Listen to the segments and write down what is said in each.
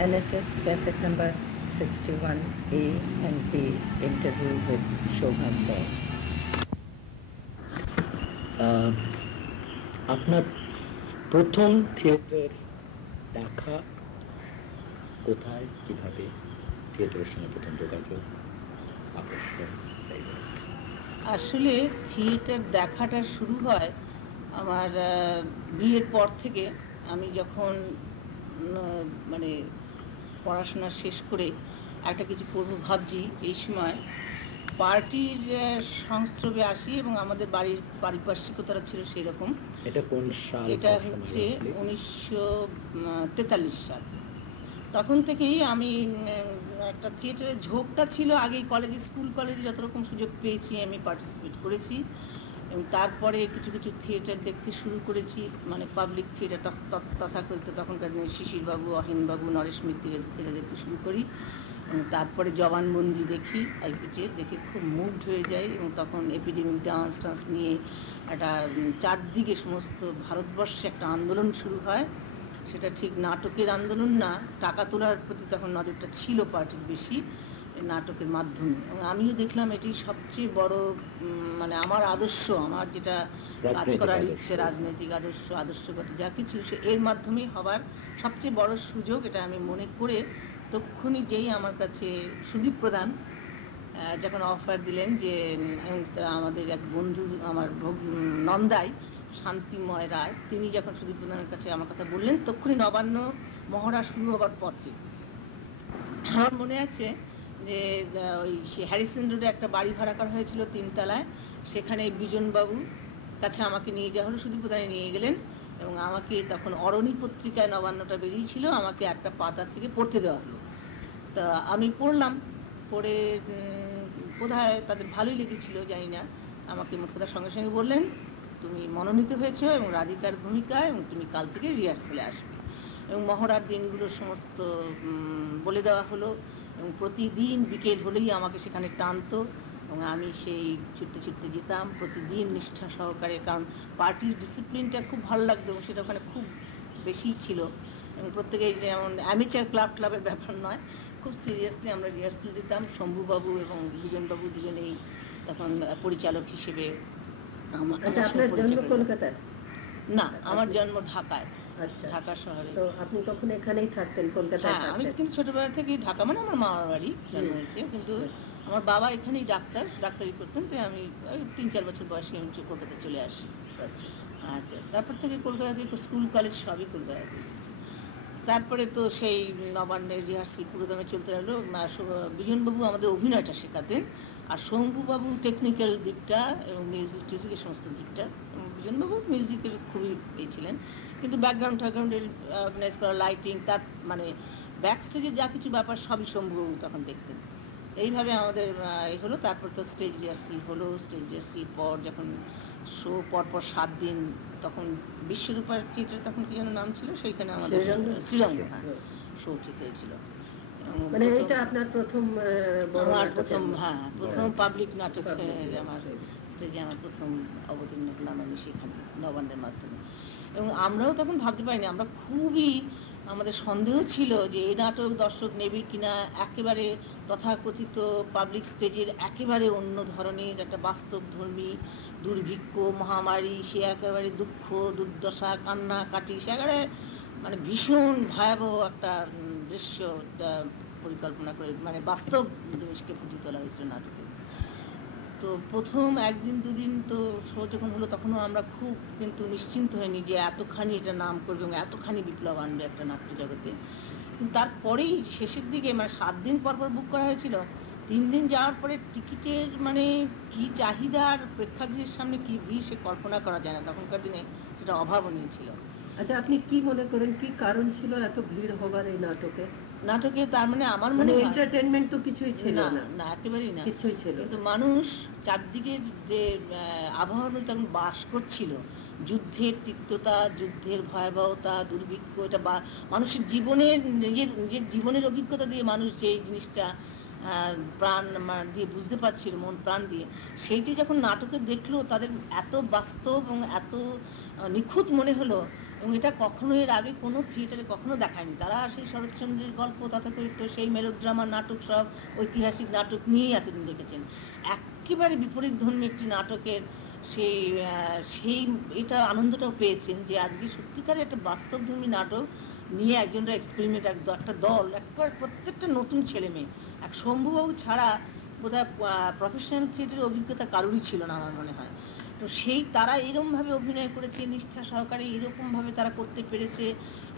NSS cassette number 61A and B, interview with Shobha Sen. আপনার প্রথম theatre দেখা কোথায়, কিভাবে, থিয়েটারের সঙ্গে প্রথম যোগাযোগ, আকর্ষণ? আসলে থিয়েটার দেখাটা শুরু হয় আমার বিয়ের পর থেকে। আমি যখন মানে পড়াশোনা শেষ করে একটা কিছু করবো ভাবছি, এই সময় পার্টির সংস্রবে আসি এবং আমাদের বাড়ির পারিপার্শ্বিকতাটা ছিল সেরকম। এটা হচ্ছে 1943 সাল। তখন থেকেই আমি একটা থিয়েটারের ঝোঁকটা ছিল। আগেই কলেজে, স্কুল কলেজে যত রকম সুযোগ পেয়েছি আমি পার্টিসিপেট করেছি এবং তারপরে কিছু কিছু থিয়েটার দেখতে শুরু করেছি, মানে পাবলিক থিয়েটার তথাকথিত তখনকার দিনে শিশিরবাবু, অহিনবাবু, নরেশ মিত্তিরের থিয়েটার দেখতে শুরু করি। তারপরে জবানবন্দি দেখি, আইপিটে দেখে খুব মুগ্ধ হয়ে যাই এবং তখন এপিডেমিক ডান্স টান্স নিয়ে একটা চারদিকে সমস্ত ভারতবর্ষে একটা আন্দোলন শুরু হয়। সেটা ঠিক নাটকের আন্দোলন না, টাকা তোলার প্রতি তখন নজরটা ছিল পার্টির বেশি, নাটকের মাধ্যমে। এবং আমিও দেখলাম এটি সবচেয়ে বড়, মানে আমার আদর্শ, আমার যেটা কাজ করার ইচ্ছে, রাজনৈতিক আদর্শগত যা কিছু, সে এর মাধ্যমেই হবার সবচেয়ে বড় সুযোগ, এটা আমি মনে করে তক্ষুনি যেই আমার কাছে সুদীপ প্রধান যখন অফার দিলেন যে আমাদের এক বন্ধু, আমার নন্দাই শান্তিময় রায়, তিনি যখন সুদীপ প্রধানের কাছে আমার কথা বললেন, তক্ষুনি নবান্ন মহড়া শুরু হবার পথে আমার মনে আছে যে ওই হ্যারিসন রোডে একটা বাড়ি ভাড়া করা হয়েছিল 3 তলায়, সেখানে বিজনবাবু কাছে আমাকে নিয়ে যাওয়া হলো, সুদীপ প্রধানে নিয়ে গেলেন এবং আমাকে তখন অরণি পত্রিকায় নবান্নটা বেরিয়েছিল, আমাকে একটা পাতা থেকে পড়তে দেওয়া হলো। তা আমি পড়লাম, পড়ে বোধহয় তাদের ভালোই লেগেছিল, জানি না। আমাকে মোট কথা সঙ্গে সঙ্গে বললেন, তুমি মনোনীত হয়েছ এবং রাধিকার ভূমিকা, এবং তুমি কাল থেকে রিহার্সেলে আসবে। এবং মহড়ার দিনগুলো সমস্ত বলে দেওয়া হলো এবং প্রতিদিন বিকেল হলেই আমাকে সেখানে টানতো এবং আমি সেই ছুটতে ছুটতে যেতাম প্রতিদিন নিষ্ঠা সহকারে, কারণ পার্টির ডিসিপ্লিনটা খুব ভালো লাগতো এবং সেটা ওখানে খুব বেশি ছিল। এবং প্রত্যেকে যেমন অ্যামেচার ক্লাবের ব্যাপার নয়, খুব সিরিয়াসলি আমরা রিহার্সেল দিতাম। শম্ভুবাবু এবং বিজনবাবু দুজনেই তখন পরিচালক হিসেবে। না, আমার জন্ম ঢাকায়, ঢাকা শহরে। তো আপনি তখন এখানেই থাকতেন কলকাতায়? হ্যাঁ, আমি কিন্তু ছোটবেলা থেকেই ঢাকা, মানে আমার মামার বাড়ি জন্ম হয়েছে, কিন্তু আমার বাবা এখানেই ডাক্তারি করতেন, তো আমি 3-4 বছর বয়সে আমি কলকাতায় চলে আসি। আচ্ছা, তারপর থেকে কলকাতা থেকে স্কুল কলেজ সবই কলকাতায় গেছি। তারপরে তো সেই নবান্নের রিহার্সেল পুরোদমে চলতে লাগলো। বিজনবাবু আমাদের অভিনয়টা শেখাতেন, আর শম্ভুবাবু টেকনিক্যাল দিকটা এবং মিউজিকের সমস্ত দিকটা। বিজনবাবু মিউজিকের খুবই ছিলেন, কিন্তু ব্যাকগ্রাউন্ডের অর্গানাইজ করা, লাইটিং, তার মানে ব্যাক স্টেজে যা কিছু ব্যাপার সবই শম্ভুবাবু তখন দেখতেন। এইভাবে আমাদের হলো। তারপর তো স্টেজ রিহার্সেল হলো। স্টেজ রিহার্সেল পর যখন শো পরপর 7 দিন, তখন বিশ্বরূপার থিয়েটার তখন কি যেন নাম ছিল, সেইখানে আমাদের শ্রীরঙ্গ শো ঠিক হয়েছিল। মানে এটা আপনার প্রথম প্রথম পাবলিক নাটক, আমার স্টেজে আমার প্রথম অবতীর্ণ হলাম আমি সেখানে নবান্নের মাধ্যমে। এবং আমরাও তখন ভাবতে পারিনি, আমরা খুবই, আমাদের সন্দেহ ছিল যে এই নাটক দর্শক নেবে কিনা। একেবারে তথাকথিত পাবলিক স্টেজের একেবারে অন্য ধরনের একটা বাস্তবধর্মী দুর্ভিক্ষ, মহামারী, সে একেবারে দুঃখ, দুর্দশা, কান্না কাটি, সে একেবারে মানে ভীষণ ভয়াবহ একটা দৃশ্য পরিকল্পনা করে, মানে বাস্তব জিনিসকে ফুটিয়ে তোলা হয়েছিল নাটকে। তো প্রথম 1-2 দিন তো শো যখন হলো, তখনও আমরা খুব কিন্তু নিশ্চিন্ত হয়নি যে এতখানি এটা নাম করবে এবং এতখানি বিপ্লব আনবে একটা নাট্য জগতে। কিন্তু তারপরেই শেষের দিকে, মানে 7 দিন পর বুক করা হয়েছিল, 3 দিন যাওয়ার পরে টিকিটের মানে কি চাহিদার, প্রেক্ষাগৃহের সামনে কি ভিড়, সে কল্পনা করা যায় না। তখনকার দিনে সেটা অভাবনীয় ছিল। আচ্ছা, আপনি কি মনে করেন কি কারণ ছিল এত ভিড় হবার এই নাটকে? তার মানে আমার মনে হয় এন্টারটেইনমেন্ট তো কিছুই ছিল না। না, একেবারেই না, কিছুই ছিল। কিন্তু মানুষ চারদিকে যে আবহাওয়ার মধ্যে তখন বাস করছিল, যুদ্ধের তিক্ততা, যুদ্ধের ভয়াবহতা, দুর্ভিক্ষ, এটা মানুষের জীবনের, নিজের জীবনের অভিজ্ঞতা দিয়ে মানুষ যে জিনিসটা প্রাণ দিয়ে বুঝতে পারছিল, মন প্রাণ দিয়ে, সেইটি যখন নাটকে দেখলো, তাদের এত বাস্তব এবং এত নিখুঁত মনে হলো এবং এটা কখনো এর আগে কোনো থিয়েটারে কখনো দেখায়নি। তারা সেই শরৎচন্দ্রের গল্প, তথাকথিত সেই মেলোড্রামা নাটক, সব ঐতিহাসিক নাটক নিয়েই এতদিন দেখেছেন। একেবারে বিপরীতধর্মী একটি নাটকের সেই এটা আনন্দটাও পেয়েছেন যে আজকে সত্যিকারের একটা বাস্তবধর্মী নাটক নিয়ে একজনরা এক্সপেরিমেন্ট, একটা দল, প্রত্যেকটা নতুন ছেলে মেয়ে। এক শম্ভুবাবু ছাড়া বোধহয় প্রফেশনাল থিয়েটারের অভিজ্ঞতা কারোরই ছিল না আমার মনে হয়। তো সেই তারা এরকমভাবে অভিনয় করেছে, নিষ্ঠা সহকারে এরকমভাবে তারা করতে পেরেছে।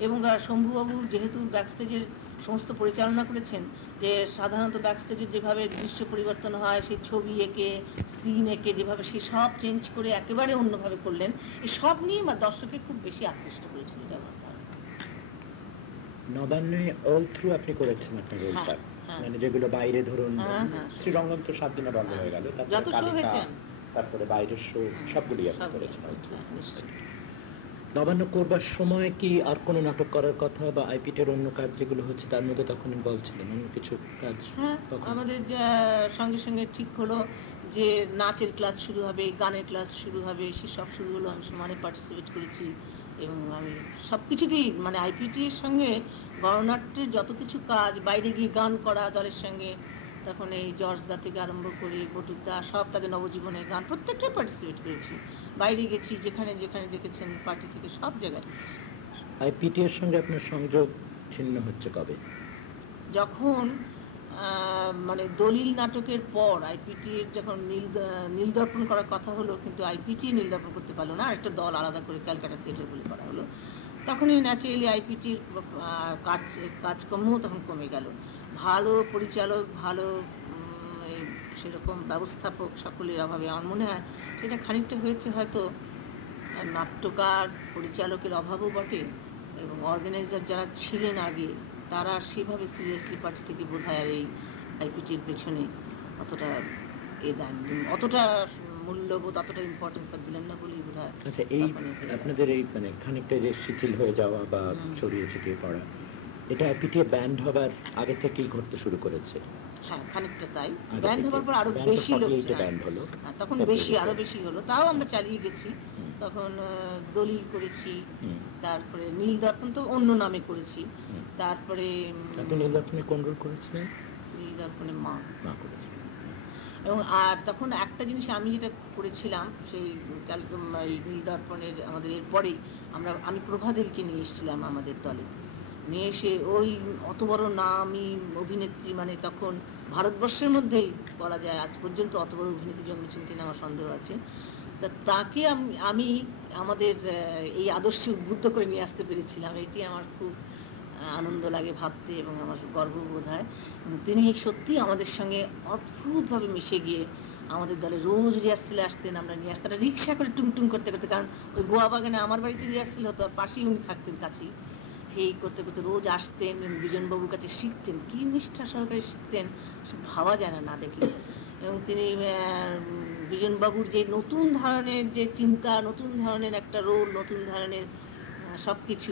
এবং শম্ভুবাবু যেহেতু ব্যাকস্টেজের সমস্ত পরিচালনা করেছেন, যে সাধারণত ব্যাকস্টেজের যেভাবে দৃশ্য পরিবর্তন হয়, সেই ছবি এঁকে, সিন এঁকে যেভাবে সে সব চেঞ্জ করে একেবারে অন্যভাবে করলেন, এই সব নিয়ে দর্শককে খুব বেশি আকৃষ্ট করেছিল। নবান্নে অল থ্রু আপনি করেছেন আপনার রোলটা, মানে যেগুলো বাইরে ধরুন শ্রীরঙ্গম তো 7 দিনে বন্ধ হয়ে গেল, তারপরে বাইরের শো সবগুলি আপনি করেছেন। নবান্ন করবার সময় কি আর কোনো নাটক করার কথা বা আইপিটির অন্য কাজ যেগুলো হচ্ছে তার মধ্যে তখন ইনভলভ ছিলেন অন্য কিছু কাজ? আমাদের সঙ্গে সঙ্গে ঠিক হলো যে নাচের ক্লাস শুরু হবে, গানের ক্লাস শুরু হবে, সেসব শুরু হলো। আমি সমানে পার্টিসিপেট করেছি এবং আমি সব কিছুতেই, মানে আইপিটির সঙ্গে গণনাট্যের যত কিছু কাজ, বাইরে গিয়ে গান করা দলের সঙ্গে, তখন এই জর্জ দা থেকে আরম্ভ করে বটুকদা, সব তাদের নবজীবনের গান প্রত্যেকটাই পার্টিসিপেট করেছি। বাইরে গেছি, যেখানে যেখানে দেখেছেন পার্টি থেকে, সব জায়গায়। আইপিটি এর সঙ্গে আপনার সংযোগ ছিন্ন হচ্ছে কবে? যখন মানে দলিল নাটকের পর আইপিটি যখন নীলদর্পণ করার কথা হলো, কিন্তু আইপিটি নীলদর্পণ করতে পারলো না, একটা দল আলাদা করে ক্যালকাটা থিয়েটার বলে করা হলো। তখনই ন্যাচারালি আইপিটির কাজকর্ম তখন কমে গেল। ভালো পরিচালক, ভালো সেরকম ব্যবস্থাপক সকলের অভাবে আমার মনে হয় সেটা খানিকটা হয়েছে হয়তো নাট্যকার, পরিচালকের অভাবও বটে, এবং অর্গানাইজার যারা ছিলেন আগে তারা সেভাবে সিরিয়াসলি পার্টি থেকে বোধ হয় আর এই আইপিটির পেছনে অতটা অতটা মূল্যবোধ, অতটা ইম্পর্টেন্স দিলেন না বলেই বোধ হয়। আচ্ছা, এই আপনাদের এই মানে খানিকটা যে শিথিল হয়ে যাওয়া বা ছড়িয়ে ছিটিয়ে পড়া, এটা আইপিটি ব্যান্ড হবার আগে থেকেই ঘটতে শুরু করেছে? হ্যাঁ, খানিকটা তাই। ব্যান্ড হবার পর আরো বেশি লোক, তখন বেশি, আরো বেশি হলো। তাও আমরা চালিয়ে গেছি। তখন দলিল করেছি, তারপরে নীলদর্পণ তো অন্য নামে করেছি, তারপরে নীলদর্পণে কোন রোল করেছিলেন? নীলদর্পণে মা করেছি। এবং আর তখন একটা জিনিস আমি যেটা করেছিলাম, সেই নীলদর্পণের আমাদের এরপরেই আমি প্রভাদেবকে নিয়ে এসেছিলাম আমাদের দলে। নিয়ে এসে ওই অত বড় নামী অভিনেত্রী, মানে তখন ভারতবর্ষের মধ্যেই বলা যায় আজ পর্যন্ত অত বড় অভিনেত্রী জন্মেছেন কিনা আমার সন্দেহ আছে। তাকে আমি আমাদের এই আদর্শে উদ্বুদ্ধ করে নিয়ে আসতে পেরেছিলাম। এটি আমার খুব আনন্দ লাগে ভাবতে এবং আমার গর্ববোধ হয়। তিনি সত্যি আমাদের সঙ্গে অদ্ভুতভাবে মিশে গিয়ে আমাদের দলে রোজ রিহার্সেলে আসতেন, আমরা নিয়ে আসতাম রিক্সা করে টুংটুং করতে করতে, কারণ ওই গোয়া বাগানে আমার বাড়িতে রিহার্সেল হতো, পাশেই উনি থাকতেন কাছেই। সেই করতে করতে রোজ আসতেন, বিজনবাবুর কাছে শিখতেন, কি নিষ্ঠা সহকারে শিখতেন ভাবা যায় না দেখলে। এবং তিনি বিজনবাবুর যে নতুন ধরনের যে চিন্তা, নতুন ধরনের একটা রোল, নতুন ধরনের সবকিছু।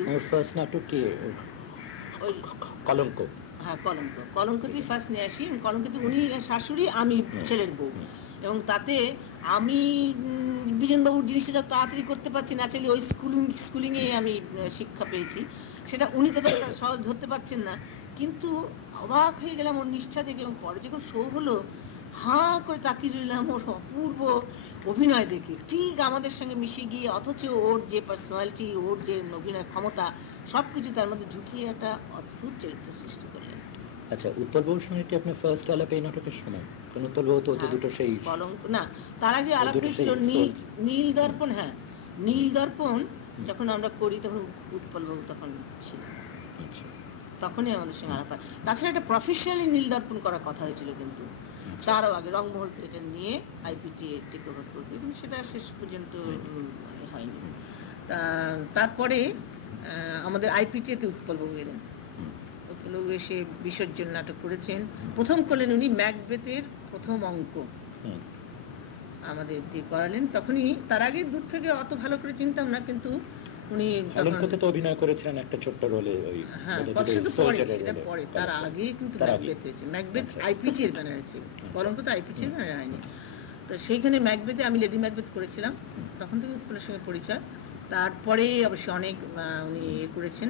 ওই কলঙ্ক, হ্যাঁ কলঙ্কতেই ফার্স্ট নিয়ে আসি। কলঙ্কতে উনি শাশুড়ি, আমি ছেলের বউ, এবং তাতে আমি বিজনবাবুর জিনিসটা তাড়াতাড়ি করতে পারছি না। ন্যাচারালি ওই স্কুলিংয়ে আমি শিক্ষা পেয়েছি, সেটা উনি তো সহজ ধরতে পারছেন না। কিন্তু অবাক হয়ে গেলাম ওর নিষ্ঠা দেখে, এবং পরে যখন শো হলো হাঁ করে তাকিয়ে রইলাম ওর অপূর্ব অভিনয় দেখে, ঠিক আমাদের সঙ্গে মিশে গিয়ে, অথচ ওর যে পার্সোনালিটি, ওর যে অভিনয় ক্ষমতা, সবকিছু তার মধ্যে ঢুকিয়ে একটা অদ্ভুত চরিত্র সৃষ্টি করলেন। আচ্ছা, উত্তলবাবুর সঙ্গে কি আপনার ফার্স্ট আলাপ এই নাটকের সময়? কারণ উত্তলবাবু তো দুটো সেই কলঙ্ক না, তার আগে আলাপ হয়েছিল নীলদর্পণ। হ্যাঁ, নীলদর্পণ যখন আমরা করি তখন উৎপলবাবু তখন ছিল, তখনই আমাদের সঙ্গে আলাপ হয়। তাছাড়া একটা প্রফেশনালি নীলদর্পণ করার কথা হয়েছিল, কিন্তু তারও আগে রংমহল থিয়েটার নিয়ে আইপিটি টেক ওভার করবে, কিন্তু সেটা শেষ পর্যন্ত হয়নি। তারপরে আমাদের আইপিটিতে উৎপলবাবু এলেন। উৎপলবাবু এসে বিসর্জন নাটক করেছেন। প্রথম করলেন উনি ম্যাকবেথের প্রথম অঙ্ক আমাদের দিয়ে করালেন। তখনই, তার আগে দূর থেকে অত ভালো করে চিনতাম না, কিন্তু উনি অভিনয় করেছিলেন একটা ছোট্ট রোলে। হ্যাঁ, সেটা পরে, তার আগে কিন্তু ম্যাকবেথ হয়েছে। ম্যাকবেথ আইপিটির ব্যানারে ছিল, কলঙ্ক তো আইপিটির ব্যানারে হয়নি। তো সেইখানে ম্যাকবেথে আমি লেডি ম্যাকবেথ করেছিলাম, তখন থেকে উৎপলের সঙ্গে পরিচয়। তারপরে অবশ্যই অনেক উনি করেছেন,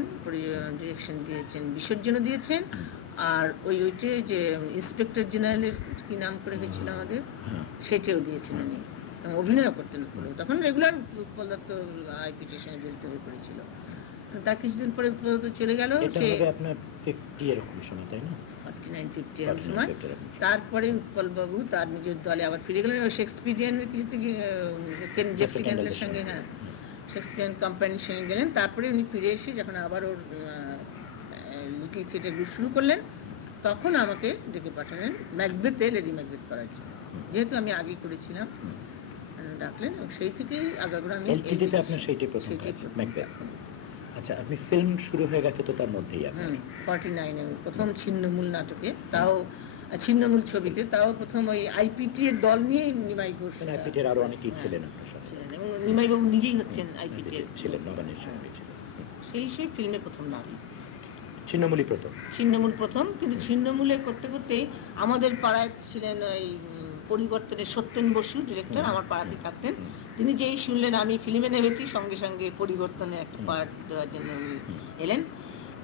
ডিরেকশন দিয়েছেন, বিসর্জনও দিয়েছেন। আর ওইটা যে ইন্সপেক্টর জেনারেলের কি নাম করে গেছিল আমাদের, সেটাও দিয়েছেন উনি, অভিনয় করতেন। তখন রেগুলার পদার্থ আইপিটির সঙ্গে জড়িত হয়ে পড়েছিল। তার কিছুদিন পরে চলে গেল, তারপরে উৎপল বাবু তার নিজের দলে আবার ফিরে গেলেন, শেক্সপিয়ারের কিছু সঙ্গে, হ্যাঁ শেক্সপিয়ার কোম্পানির সঙ্গে গেলেন। তারপরে উনি ফিরে এসে যখন আবার ওর লিটল থিয়েটার গ্রুপ শুরু করলেন, তখন আমাকে ডেকে পাঠালেন ম্যাকবেথে, লেডি ম্যাকবেথ করার জন্য, যেহেতু আমি আগেই করেছিলাম, ডাকলেন। এবং সেই থেকেই আগাগোড়া আমি আচ্ছা, আপনি ফিল্ম শুরু হয়ে গেছে তো তার মধ্যেই 49 প্রথম ছিন্নমূল নাটকে, তাও ছিন্নমূল ছবিতে, তাও প্রথম ওই আইপিটি এর দল নিয়ে নিমাই ঘোষ, আইপিটির আরো অনেকেই ছিলেন আপনার সাথে, এবং নিমাই বাবু নিজেই হচ্ছেন আইপিটি এর ছিলেন, নবানের সঙ্গে ছিলেন। সেই ফিল্মে প্রথম নারী ছিন্নমূলই প্রথম, ছিন্নমূল প্রথম। কিন্তু ছিন্নমূলে করতে করতেই আমাদের পাড়ায় ছিলেন ওই পরিবর্তনের সত্যেন বসু ডিরেক্টর, আমার পাড়াতে থাকতেন। তিনি যেই শুনলেন আমি ফিল্মে নেমেছি, সঙ্গে সঙ্গে পরিবর্তনে একটা পার্ট দেওয়ার জন্য এলেন।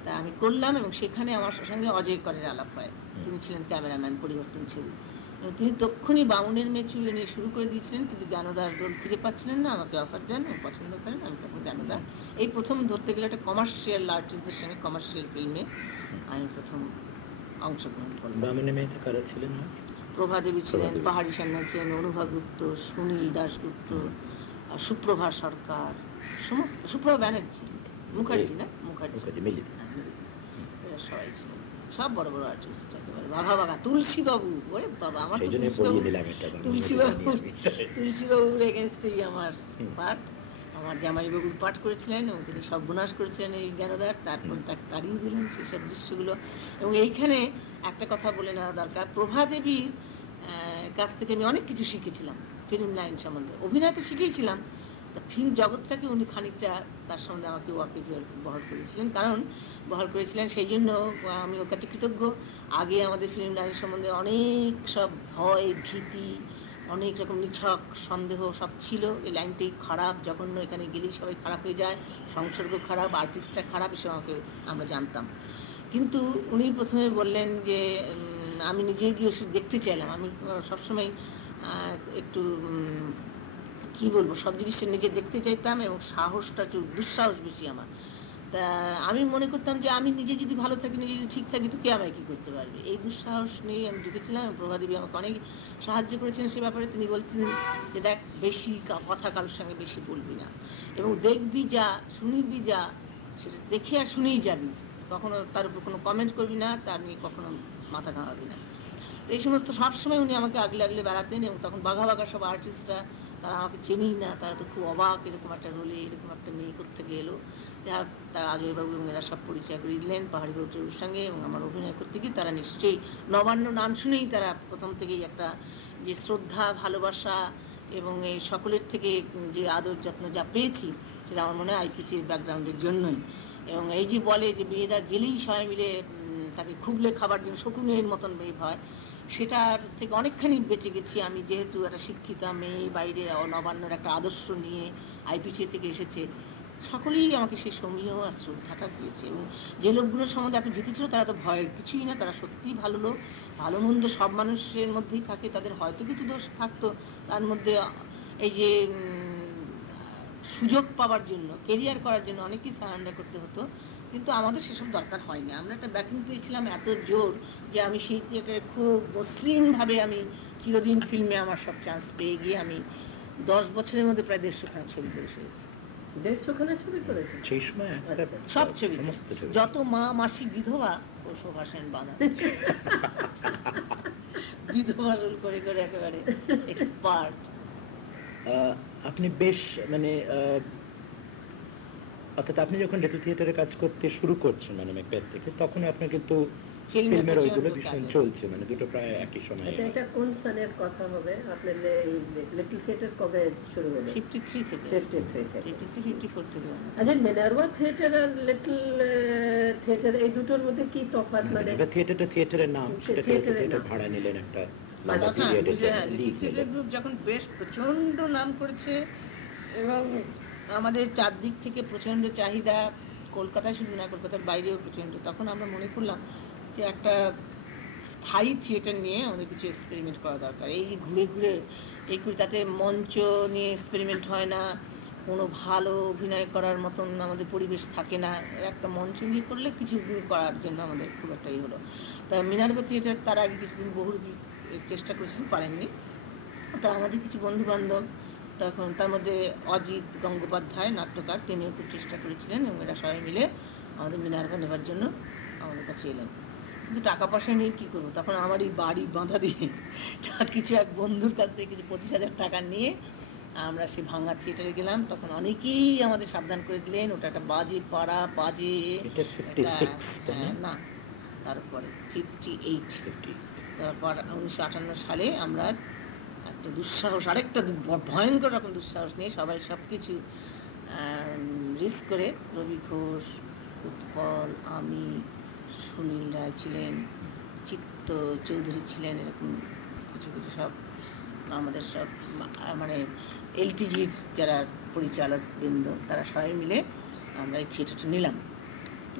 তা আমি করলাম, এবং সেখানে আমার সঙ্গে অজয় করের আলাপ হয়। তিনি ছিলেন ক্যামেরাম্যান পরিবর্তন ছবি। তিনি তক্ষুনি বামুনের মেয়ে চুলে নিয়ে শুরু করে দিয়েছিলেন, কিন্তু জ্ঞানদার রোল খুঁজে পাচ্ছিলেন না, আমাকে অফার দেন, আমি পছন্দ করেন। আমি তখন জ্ঞানদা এই প্রথম ধরতে গেলে একটা কমার্শিয়াল আর্টিস্টদের সঙ্গে কমার্শিয়াল ফিল্মে আমি প্রথম অংশগ্রহণ করলাম। বামুনের মেয়েতে কারা ছিলেন? প্রভা দেবী ছিলেন, পাহাড়ি সান্যাল ছিলেন, অনুভা গুপ্ত, সুনীল দাশগুপ্ত, সুপ্রভা সরকার, সমস্ত, সুপ্রভা ব্যানার্জি, মুখার্জি না, মুখার্জি সবাই ছিলেন, সব বড় বড় আর্টিস্ট একেবারে। বাঘা তুলসী বাবু, ওরে বাবা, আমার তুলসী বাবুর এগেনস্টেই আমার পাঠ, আমার জামাইবাবুর পাঠ করেছিলেন, এবং তিনি সর্বনাশ করেছিলেন এই জ্ঞানদার, তারপর তাকে তাড়িয়ে দিলেন সেসব দৃশ্যগুলো। এবং এইখানে একটা কথা বলে নেওয়া দরকার, প্রভা দেবীর কাছ থেকে আমি অনেক কিছু শিখেছিলাম ফিল্ম লাইন সম্বন্ধে। অভিনয় তো শিখেছিলাম, ফিল্ম জগৎটাকে উনি খানিকটা তার সঙ্গে আমাকে বহল করেছিলেন, কারণ বহল করেছিলেন সেই জন্য আমি ওর কাছে কৃতজ্ঞ। আগে আমাদের ফিল্ম লাইন সম্বন্ধে অনেক সব ভয়, ভীতি, অনেক রকম নিছক সন্দেহ সব ছিল। এই লাইনটাই খারাপ, জঘন্য, এখানে গেলেই সবাই খারাপ হয়ে যায়, সংসর্গ খারাপ, আর্টিস্টটা খারাপ, এসব আমাকে আমরা জানতাম। কিন্তু উনি প্রথমে বললেন যে আমি নিজে গিয়ে দেখতে চাইলাম। আমি সবসময় একটু কি বলবো, সব জিনিসটা নিজে দেখতে চাইতাম, এবং সাহসটা একটু দুঃসাহস বেশি আমার। তা আমি মনে করতাম যে আমি নিজে যদি ভালো থাকি, নিজে যদি ঠিক থাকি, তো কে আমায় কি করতে পারবে, এই দুঃসাহস নিয়ে আমি ঢুকেছিলাম। প্রভা দেবী আমাকে অনেক সাহায্য করেছেন সে ব্যাপারে। তিনি বলতেন যে দেখ, বেশি কথা কারোর সঙ্গে বেশি বলবি না, এবং দেখবি যা, শুনিবি যা, সেটা দেখে আর শুনেই যাবি, কখনো তার উপর কোনো কমেন্ট করবি না, তার নিয়ে কখনো মাথা ঘামাবি না। এই সমস্ত সবসময় উনি আমাকে আগলে আগলে বেড়াতেন। এবং তখন বাঘা সব আর্টিস্টরা, তারা আমাকে চেনেই না, তারা তো খুব অবাক, এরকম একটা রোলে এরকম একটা মেয়ে করতে গেলো। তার আগেবাবু এবং এরা সব পরিচয় করে দিলেন পাহাড়ি বাবুর সঙ্গে, এবং আমার অভিনয় করতে গিয়ে তারা নিশ্চয়ই নবান্ন নাম শুনেই তারা প্রথম থেকেই একটা যে শ্রদ্ধা, ভালোবাসা, এবং এই সকলের থেকে যে আদর যত্ন যা পেয়েছি, সেটা আমার মনে হয় আইপিসির ব্যাকগ্রাউন্ডের জন্যই। এবং এই যে বলে যে মেয়েরা গেলেই সবাই মিলে তাকে খুবলে খাবার জন্য শকুনের মতন মেয়ে হয়, সেটার থেকে অনেকখানি বেঁচে গেছি আমি, যেহেতু একটা শিক্ষিতা মেয়ে, বাইরে নবান্নর একটা আদর্শ নিয়ে আইপিসি থেকে এসেছে। সকলেই আমাকে সেই সমীহ আর শ্রদ্ধাটা দিয়েছে। এবং যে লোকগুলোর সম্বন্ধে এত ভীতি ছিল, তারা তো ভয়ের কিছুই না, তারা সত্যিই ভালো লোক। ভালো মন্দ সব মানুষের মধ্যেই থাকে, তাদের হয়তো কিছু দোষ থাকতো, তার মধ্যে এই যে সুযোগ পাওয়ার জন্য, কেরিয়ার করার জন্য অনেকেই সারেন্ডার করতে হতো, কিন্তু আমাদের সেসব দরকার হয়নি। আমরা একটা ব্যাকিং পেয়েছিলাম এত জোর, যে আমি সেইটাকে খুব মসৃণভাবে আমি চিরদিন ফিল্মে আমার সব চান্স পেয়ে গিয়ে আমি 10 বছরের মধ্যে প্রায় 150খানা ছবি করে ফেলেছি। 150খানা ছবি করেছি সেই সময়, সব ছবি, যত মা মাসি বিধবা ও শোভা সেন বাঁধা বিধবা রোল করে করে একেবারে এক্সপার্ট। আপনি বেশ মানে অর্থাৎ আপনি যখন লিটল থিয়েটারে কাজ করতে শুরু করছেন, মানে ম্যাকবেথ থেকে, তখন আপনার কিন্তু ফিল্মের ওইগুলো ভীষণ চলছে, মানে দুটো প্রায় একই সময়। এটা কোন সালের কথা হবে? আপনার লিটল থিয়েটার কবে শুরু হলো? 53 থেকে। 54 থেকে। আচ্ছা, মিনার্ভা থিয়েটার আর লিটল থিয়েটার এই দুটোর মধ্যে কি তফাৎ? মানে থিয়েটারটা থিয়েটারের নাম, সেটা থিয়েটার ভাড়া নিলেন একটা লম্বা পিরিয়ডে। লিটল থিয়েটার গ্রুপ যখন বেশ প্রচন্ড নাম করেছে, এবং আমাদের চারদিক থেকে প্রচণ্ড চাহিদা, কলকাতায় শুধু না, কলকাতার বাইরেও প্রচণ্ড। তখন আমরা মনে করলাম যে একটা স্থায়ী থিয়েটার নিয়ে আমাদের কিছু এক্সপেরিমেন্ট করা দরকার। এই ঘুরে ঘুরে তাতে মঞ্চ নিয়ে এক্সপেরিমেন্ট হয় না, কোনো ভালো অভিনয় করার মতন আমাদের পরিবেশ থাকে না। একটা মঞ্চ নিয়ে করলে কিছু করার জন্য আমাদের খুব একটা হলো। তা মিনার্ভা থিয়েটার তার আগে কিছুদিন বহু চেষ্টা করেছিলেন, পারেননি। তা আমাদের কিছু বন্ধুবান্ধব, তখন তার মধ্যে অজিত গঙ্গোপাধ্যায় নাট্যকার, তিনিও খুব চেষ্টা করেছিলেন, এবং এরা সবাই মিলে আমাদের মিনার্ভা নেবার জন্য আমাদের কাছে এলেন। কিন্তু টাকা পয়সা নিয়ে কী করবো, তখন আমার এই বাড়ি বাঁধা দিয়ে কিছু এক বন্ধুর কাছ থেকে কিছু 25,000 টাকা নিয়ে আমরা সেই ভাঙা থিয়েটারে গেলাম। তখন অনেকেই আমাদের সাবধান করে দিলেন, ওটা একটা বাজে পাড়া, বাজে না, তারপরে 58 তারপর 1958 সালে আমরা একটা দুঃসাহস, আরেকটা ভয়ঙ্কর রকম দুঃসাহস নিয়ে সবাই সব কিছু রিস্ক করে, রবি ঘোষ, উৎপল, আমি, সুনীল রায় ছিলেন, চিত্ত চৌধুরী ছিলেন, এরকম কিছু কিছু সব আমাদের সব মানে এলটিজির যারা পরিচালক বৃন্দ, তারা সবাই মিলে আমরা এই থিয়েটারটা নিলাম।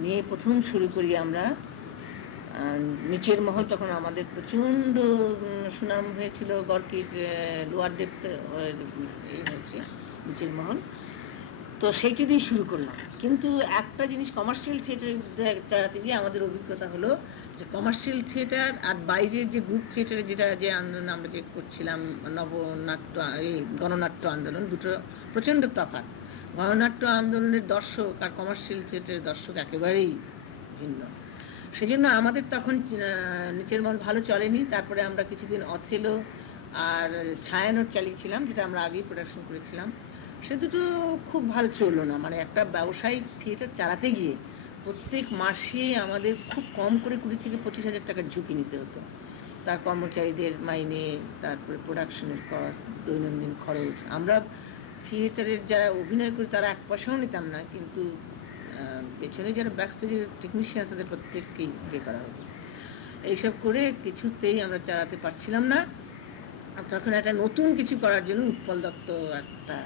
নিয়ে প্রথম শুরু করি আমরা নিচের মহল। তখন আমাদের প্রচণ্ড সুনাম হয়েছিল, গড়কির লোয়ার ডেপথ হয়েছে নিচের মহল। তো সেইটা দিয়ে শুরু করলাম। কিন্তু একটা জিনিস কমার্শিয়াল থিয়েটার চালাতে গিয়ে আমাদের অভিজ্ঞতা হলো যে কমার্শিয়াল থিয়েটার আর বাইরের যে গ্রুপ থিয়েটারে যেটা যে আন্দোলন আমরা যে করছিলাম, নবনাট্য, এই গণনাট্য আন্দোলন, দুটো প্রচণ্ড তফাৎ। গণনাট্য আন্দোলনের দর্শক আর কমার্শিয়াল থিয়েটারের দর্শক একেবারেই ভিন্ন। সেজন্য আমাদের তখন নিচের মহল ভালো চলেনি। তারপরে আমরা কিছুদিন অথেলো আর ছায়ানট চালিয়েছিলাম, যেটা আমরা আগেই প্রোডাকশন করেছিলাম। সে দুটো খুব ভালো চললো না। মানে একটা ব্যবসায়িক থিয়েটার চালাতে গিয়ে প্রত্যেক মাসে আমাদের খুব কম করে 20 থেকে 25,000 টাকার ঝুঁকি নিতে হতো। তার কর্মচারীদের মাইনে, তারপরে প্রোডাকশনের কস্ট, দৈনন্দিন খরচ। আমরা থিয়েটারের যারা অভিনয় করি তারা 1 পয়সাও নিতাম না, কিন্তু পেছনে যারা ব্যাকস্টেজের টেকনিশিয়ান তাদের প্রত্যেককেই ইয়ে করা হতো। এইসব করে কিছুতেই আমরা চালাতে পারছিলাম না। তখন একটা নতুন কিছু করার জন্য উৎপল দত্ত একটা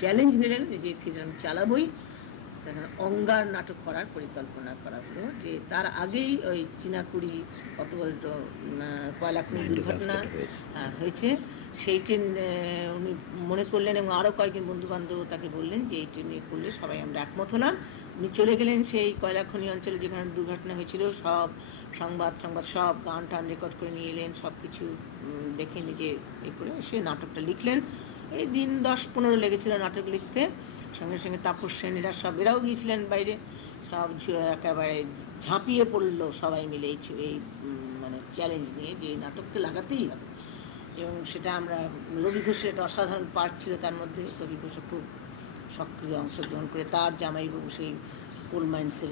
চ্যালেঞ্জ নিলেন যে থিয়েটার আমি চালাবই। তখন অঙ্গার নাটক করার পরিকল্পনা করা হলো। যে তার আগেই ওই চীনাকুড়ি কত বড় কয়লাখনি দুর্ঘটনা হয়েছে, সেইটি উনি মনে করলেন, এবং আরও কয়েকজন বন্ধুবান্ধব তাকে বললেন যে এইটি নিয়ে করলে সবাই আমরা একমত হলাম। উনি চলে গেলেন সেই কয়লাখনি অঞ্চলে যেখানে দুর্ঘটনা হয়েছিল, সব সংবাদ সব গান টান রেকর্ড করে নিয়ে এলেন, সব কিছু দেখে নিজে এ করে সে নাটকটা লিখলেন। এই দিন 10-15 লেগেছিল নাটক লিখতে। সঙ্গে সঙ্গে তাপস সেনীরা সব, এরাও গিয়েছিলেন বাইরে, সব একেবারে ঝাঁপিয়ে পড়লো সবাই মিলে এই মানে চ্যালেঞ্জ নিয়ে যে এই নাটককে লাগাতেই হবে। এবং সেটা আমরা, রবি ঘোষের একটা অসাধারণ পার্ট ছিল তার মধ্যে। রবি ঘোষ খুব সক্রিয় অংশগ্রহণ করে, তার জামাইবাবু সেই কোল মাইন্সের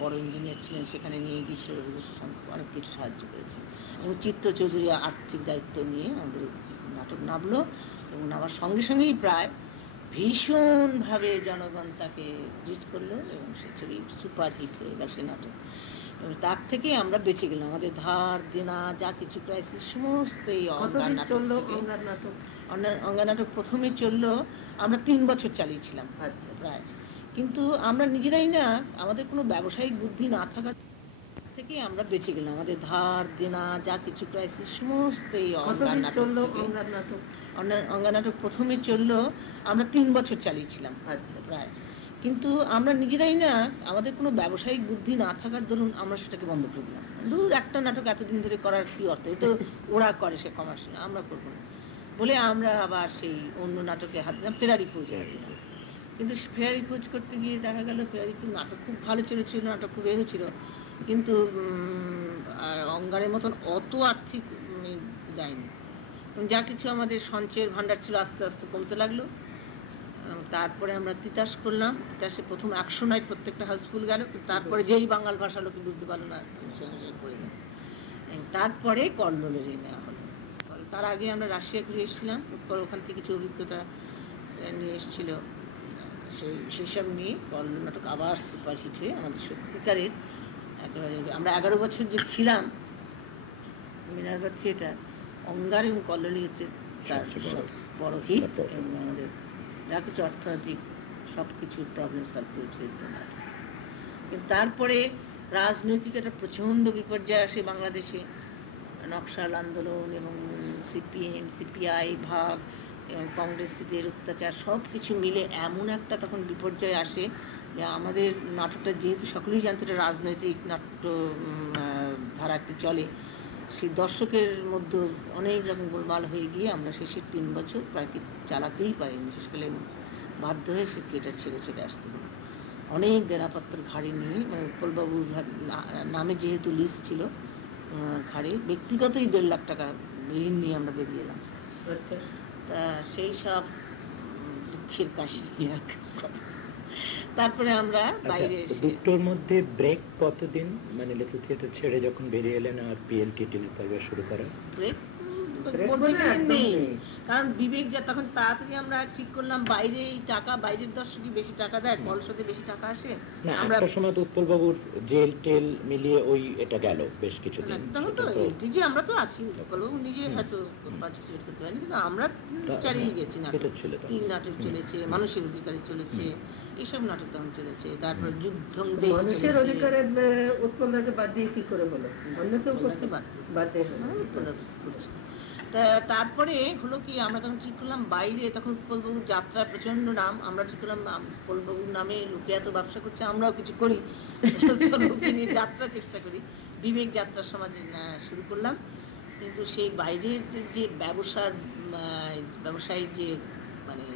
বড় ইঞ্জিনিয়ার ছিলেন, সেখানে নিয়ে গিয়েছিল, রবি ঘোষের সঙ্গে অনেক কিছু সাহায্য করেছে। এবং চিত্ত চৌধুরী আর্থিক দায়িত্ব নিয়ে আমাদের নাটক নামলো, এবং নামার সঙ্গে সঙ্গেই প্রায় ভীষণভাবে জনগণ তাকে ট্রিট করলো, এবং সে ছবি সুপার হিট হয়ে গেল সে নাটক। এবং তার থেকে আমরা বেঁচে গেলাম। আমাদের ধার দেনা যা কিছু ক্রাইসিস সমস্ত এই অঙ্গার নাটক প্রথমে চললো। আমরা 3 বছর চালিয়েছিলাম প্রায়। কিন্তু আমরা নিজেরাই না, আমাদের কোনো ব্যবসায়িক বুদ্ধি না থাকার থেকে আমরা বেঁচে গেলাম। আমাদের ধার দেনা যা কিছু ক্রাইসিস সমস্ত এই অঙ্গার নাটক প্রথমে চললো। আমরা 3 বছর চালিয়েছিলাম প্রায়। কিন্তু আমরা নিজেরাই না, আমাদের কোনো ব্যবসায়িক বুদ্ধি না থাকার দরুন আমরা সেটাকে বন্ধ করে দিলাম। দূর, একটা নাটক এতদিন ধরে করার কি অর্থ, এই তো ওরা করে, সে কমার্শিয়াল, আমরা করবো না বলে আমরা আবার সেই অন্য নাটকে হাত দিলাম, ফেরারি ফৌজ। কিন্তু ফেরারি ফৌজ করতে গিয়ে দেখা গেল ফেরারি ফৌজ নাটক খুব ভালো চলেছিল, নাটক খুব এগোচ্ছিল, কিন্তু অঙ্গারের মতন অত আর্থিক দেয়নি। যা কিছু আমাদের সঞ্চয়ের ভান্ডার ছিল আস্তে আস্তে কমতে লাগলো। তারপরে আমরা তিতাস করলাম। তিতাসে প্রথম 100 নাইট প্রত্যেকটা হাউসফুল গেল। তারপরে যেই বাঙাল ভাষা লোকে বুঝতে পারলো না, পড়ে গেল। তারপরে কল্লোলে নেওয়া হলো। তার আগে আমরা রাশিয়া ঘুরে এসেছিলাম, উত্তর ওখান থেকে কিছু অভিজ্ঞতা নিয়ে এসেছিল, সেসব নিয়ে কল্লোল নাটক আবার সুপার হিট হয়ে আমাদের সত্যিকারের একেবারে, আমরা 11 বছর যে ছিলাম মিনার্ভা থিয়েটার, অঙ্গার এবং কল্লোলই হচ্ছে তার বড় হিট। এবং আমাদের যা কিছু অর্থনৈতিক সব কিছু প্রবলেম সলভ করেছে। কিন্তু তারপরে রাজনৈতিক একটা প্রচণ্ড বিপর্যয় আসে বাংলাদেশে, নকশাল আন্দোলন এবং সিপিএম সিপিআই ভাগ এবং কংগ্রেসীদের অত্যাচার সব কিছু মিলে এমন একটা তখন বিপর্যয় আসে যে আমাদের নাটকটা যেহেতু সকলেই জানতো এটা রাজনৈতিক নাট্য ধারাতে চলে, সেই দর্শকের মধ্যে অনেক রকম গোলমাল হয়ে গিয়ে আমরা শেষের 3 বছর প্রায় চালাতেই পারিনি, বিশেষ করে বাধ্য হয়ে সে থিয়েটার ছেড়ে চলে আসতে হলো। অনেক দেনাপত্র ঘাড়ে নিয়ে, মানে উৎপলবাবুর নামে যেহেতু লিস্ট ছিল ঘাড়ে, ব্যক্তিগতই 1.5 লাখ টাকা ঋণ নিয়ে আমরা বেরিয়ে এলাম। তা সেই সব দুঃখের কাহিনী আর তারপরে আমরা বাইরে দুটোর মধ্যে ব্রেক কতদিন, মানে লিটল থিয়েটার ছেড়ে যখন বেরিয়ে এলেন আর পিএলটি টিনের শুরু করেন? ব্রেক নেই, কারণ বিবেক যা তখন তাড়াতাড়ি আমরা ঠিক করলাম বাইরে এই টাকা, বাইরের দর্শকই বেশি টাকা দেয়, পলসাতে বেশি টাকা আসে। আমরা একটা সময় উৎপলবাবুর জেল টেল মিলিয়ে ওই এটা গেল বেশ কিছুদিন, তখন তো যে আমরা তো আছি, উৎপলবাবু নিজে হয়তো পার্টিসিপেট করতে পারেনি, কিন্তু আমরা চালিয়ে গেছি। নাটক 3 নাটক চলেছে, মানুষের অধিকারে চলেছে, এইসব নাটক তখন চলেছে। তারপর যুদ্ধ, মানুষের অধিকারের উৎপলকে বাদ দিয়ে কি করে হলো, তারপরে হলো কি আমরা তখন ঠিক করলাম বাইরে, তখন উৎপলবাবুর যাত্রার প্রচন্ড নাম, আমরা ঠিক করলাম উৎপলবাবুর নামে লোকে এত ব্যবসা করছে, আমরাও কিছু করি, নিয়ে যাত্রা চেষ্টা করি, বিবেক যাত্রার সমাজ শুরু করলাম। কিন্তু সেই বাইরের যে ব্যবসায়ী যে মানে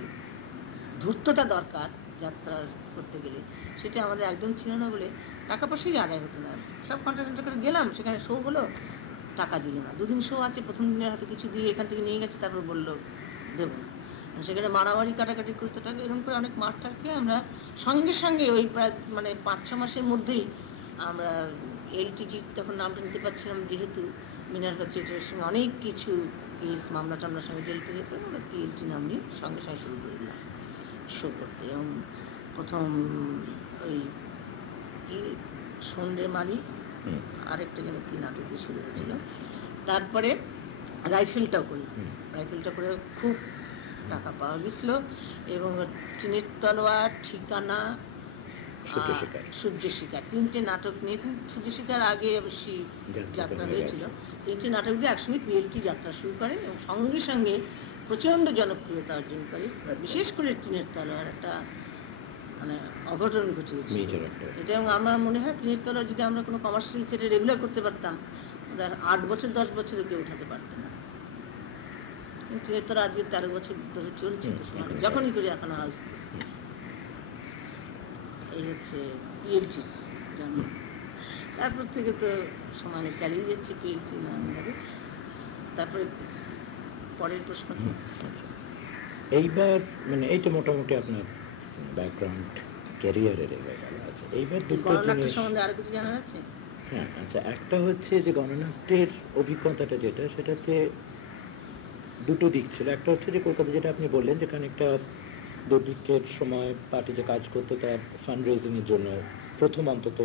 ধূর্ততা দরকার যাত্রা করতে গেলে, সেটা আমাদের একদম ছিল না বলে টাকা পয়সাই আদায় হতো না। সব কন্ট্রাক্ট করে গেলাম, সেখানে শো হলো, টাকা দিল না। 2 দিন শো আছে, প্রথম দিনের হয়তো কিছু দিয়ে এখান থেকে নিয়ে গেছে, তারপর বললো দেব না। সেখানে মারামারি কাটাকাটি করতে থাকে, এরকম করে অনেক মারটার খেয়ে আমরা সঙ্গে সঙ্গে ওই প্রায় মানে 5-6 মাসের মধ্যেই আমরা এলটিজি, তখন নামটা নিতে পারছিলাম যেহেতু মিনার্ভা থিয়েটারের সঙ্গে অনেক কিছু কেস মামলা টামলার সঙ্গে জেল থেকে আমরা পিএলটি নাম নিয়ে সঙ্গে সঙ্গে শুরু করে দিলাম শো করতে। এবং প্রথম ওই কি সন্ধ্যে মালি আরেকটা যেন কি নাটক দিয়ে শুরু হয়েছিল, তারপরে রাইফেলটাও করি, রাইফেলটা করে খুব টাকা পাওয়া গেছিল। এবং টিনের তলোয়ার, ঠিকানা, সূর্য শিকার, 3টে নাটক নিয়ে, সূর্য শিকার আগে অবশ্যই যাত্রা হয়েছিল, 3টে নাটক দিয়ে একসঙ্গে পিএলটি যাত্রা শুরু করে এবং সঙ্গে সঙ্গে প্রচন্ড জনপ্রিয়তা অর্জন করে। বিশেষ করে টিনের তলোয়ার একটা মানে অঘটন ঘটিয়েছে এটা, এবং আমার মনে হয় টিনের তলোয়ার যদি আমরা কোনো কমার্শিয়াল থিয়েটার রেগুলার করতে পারতাম, 8 বছর 10 বছরে কেউ উঠাতে পারত না। টিনের তলোয়ার আজকে 13 বছর ধরে চলছে, যখনই করি এখন হাউস। এই হচ্ছে পিএলটি। তারপর থেকে তো সমানে চালিয়ে যাচ্ছে পিএলটি নামভাবে। তারপরে পরের প্রশ্ন, এইবার মানে এইটা মোটামুটি আপনার ব্যাকগ্রাউন্ড ক্যারিয়ারের হয়ে গেল। আচ্ছা, এইবার গণনাট্য সম্বন্ধে আরো কিছু জানার আছে? হ্যাঁ, আচ্ছা, একটা হচ্ছে যে গণনাট্যের অভিজ্ঞতাটা যেটা, সেটাতে 2টো দিক ছিল। একটা হচ্ছে যে কলকাতা, যেটা আপনি বললেন, যেখানে একটা দুর্ভিক্ষের সময় পার্টি যে কাজ করতো তার ফান্ড রেজিং এর জন্য, প্রথম অন্তত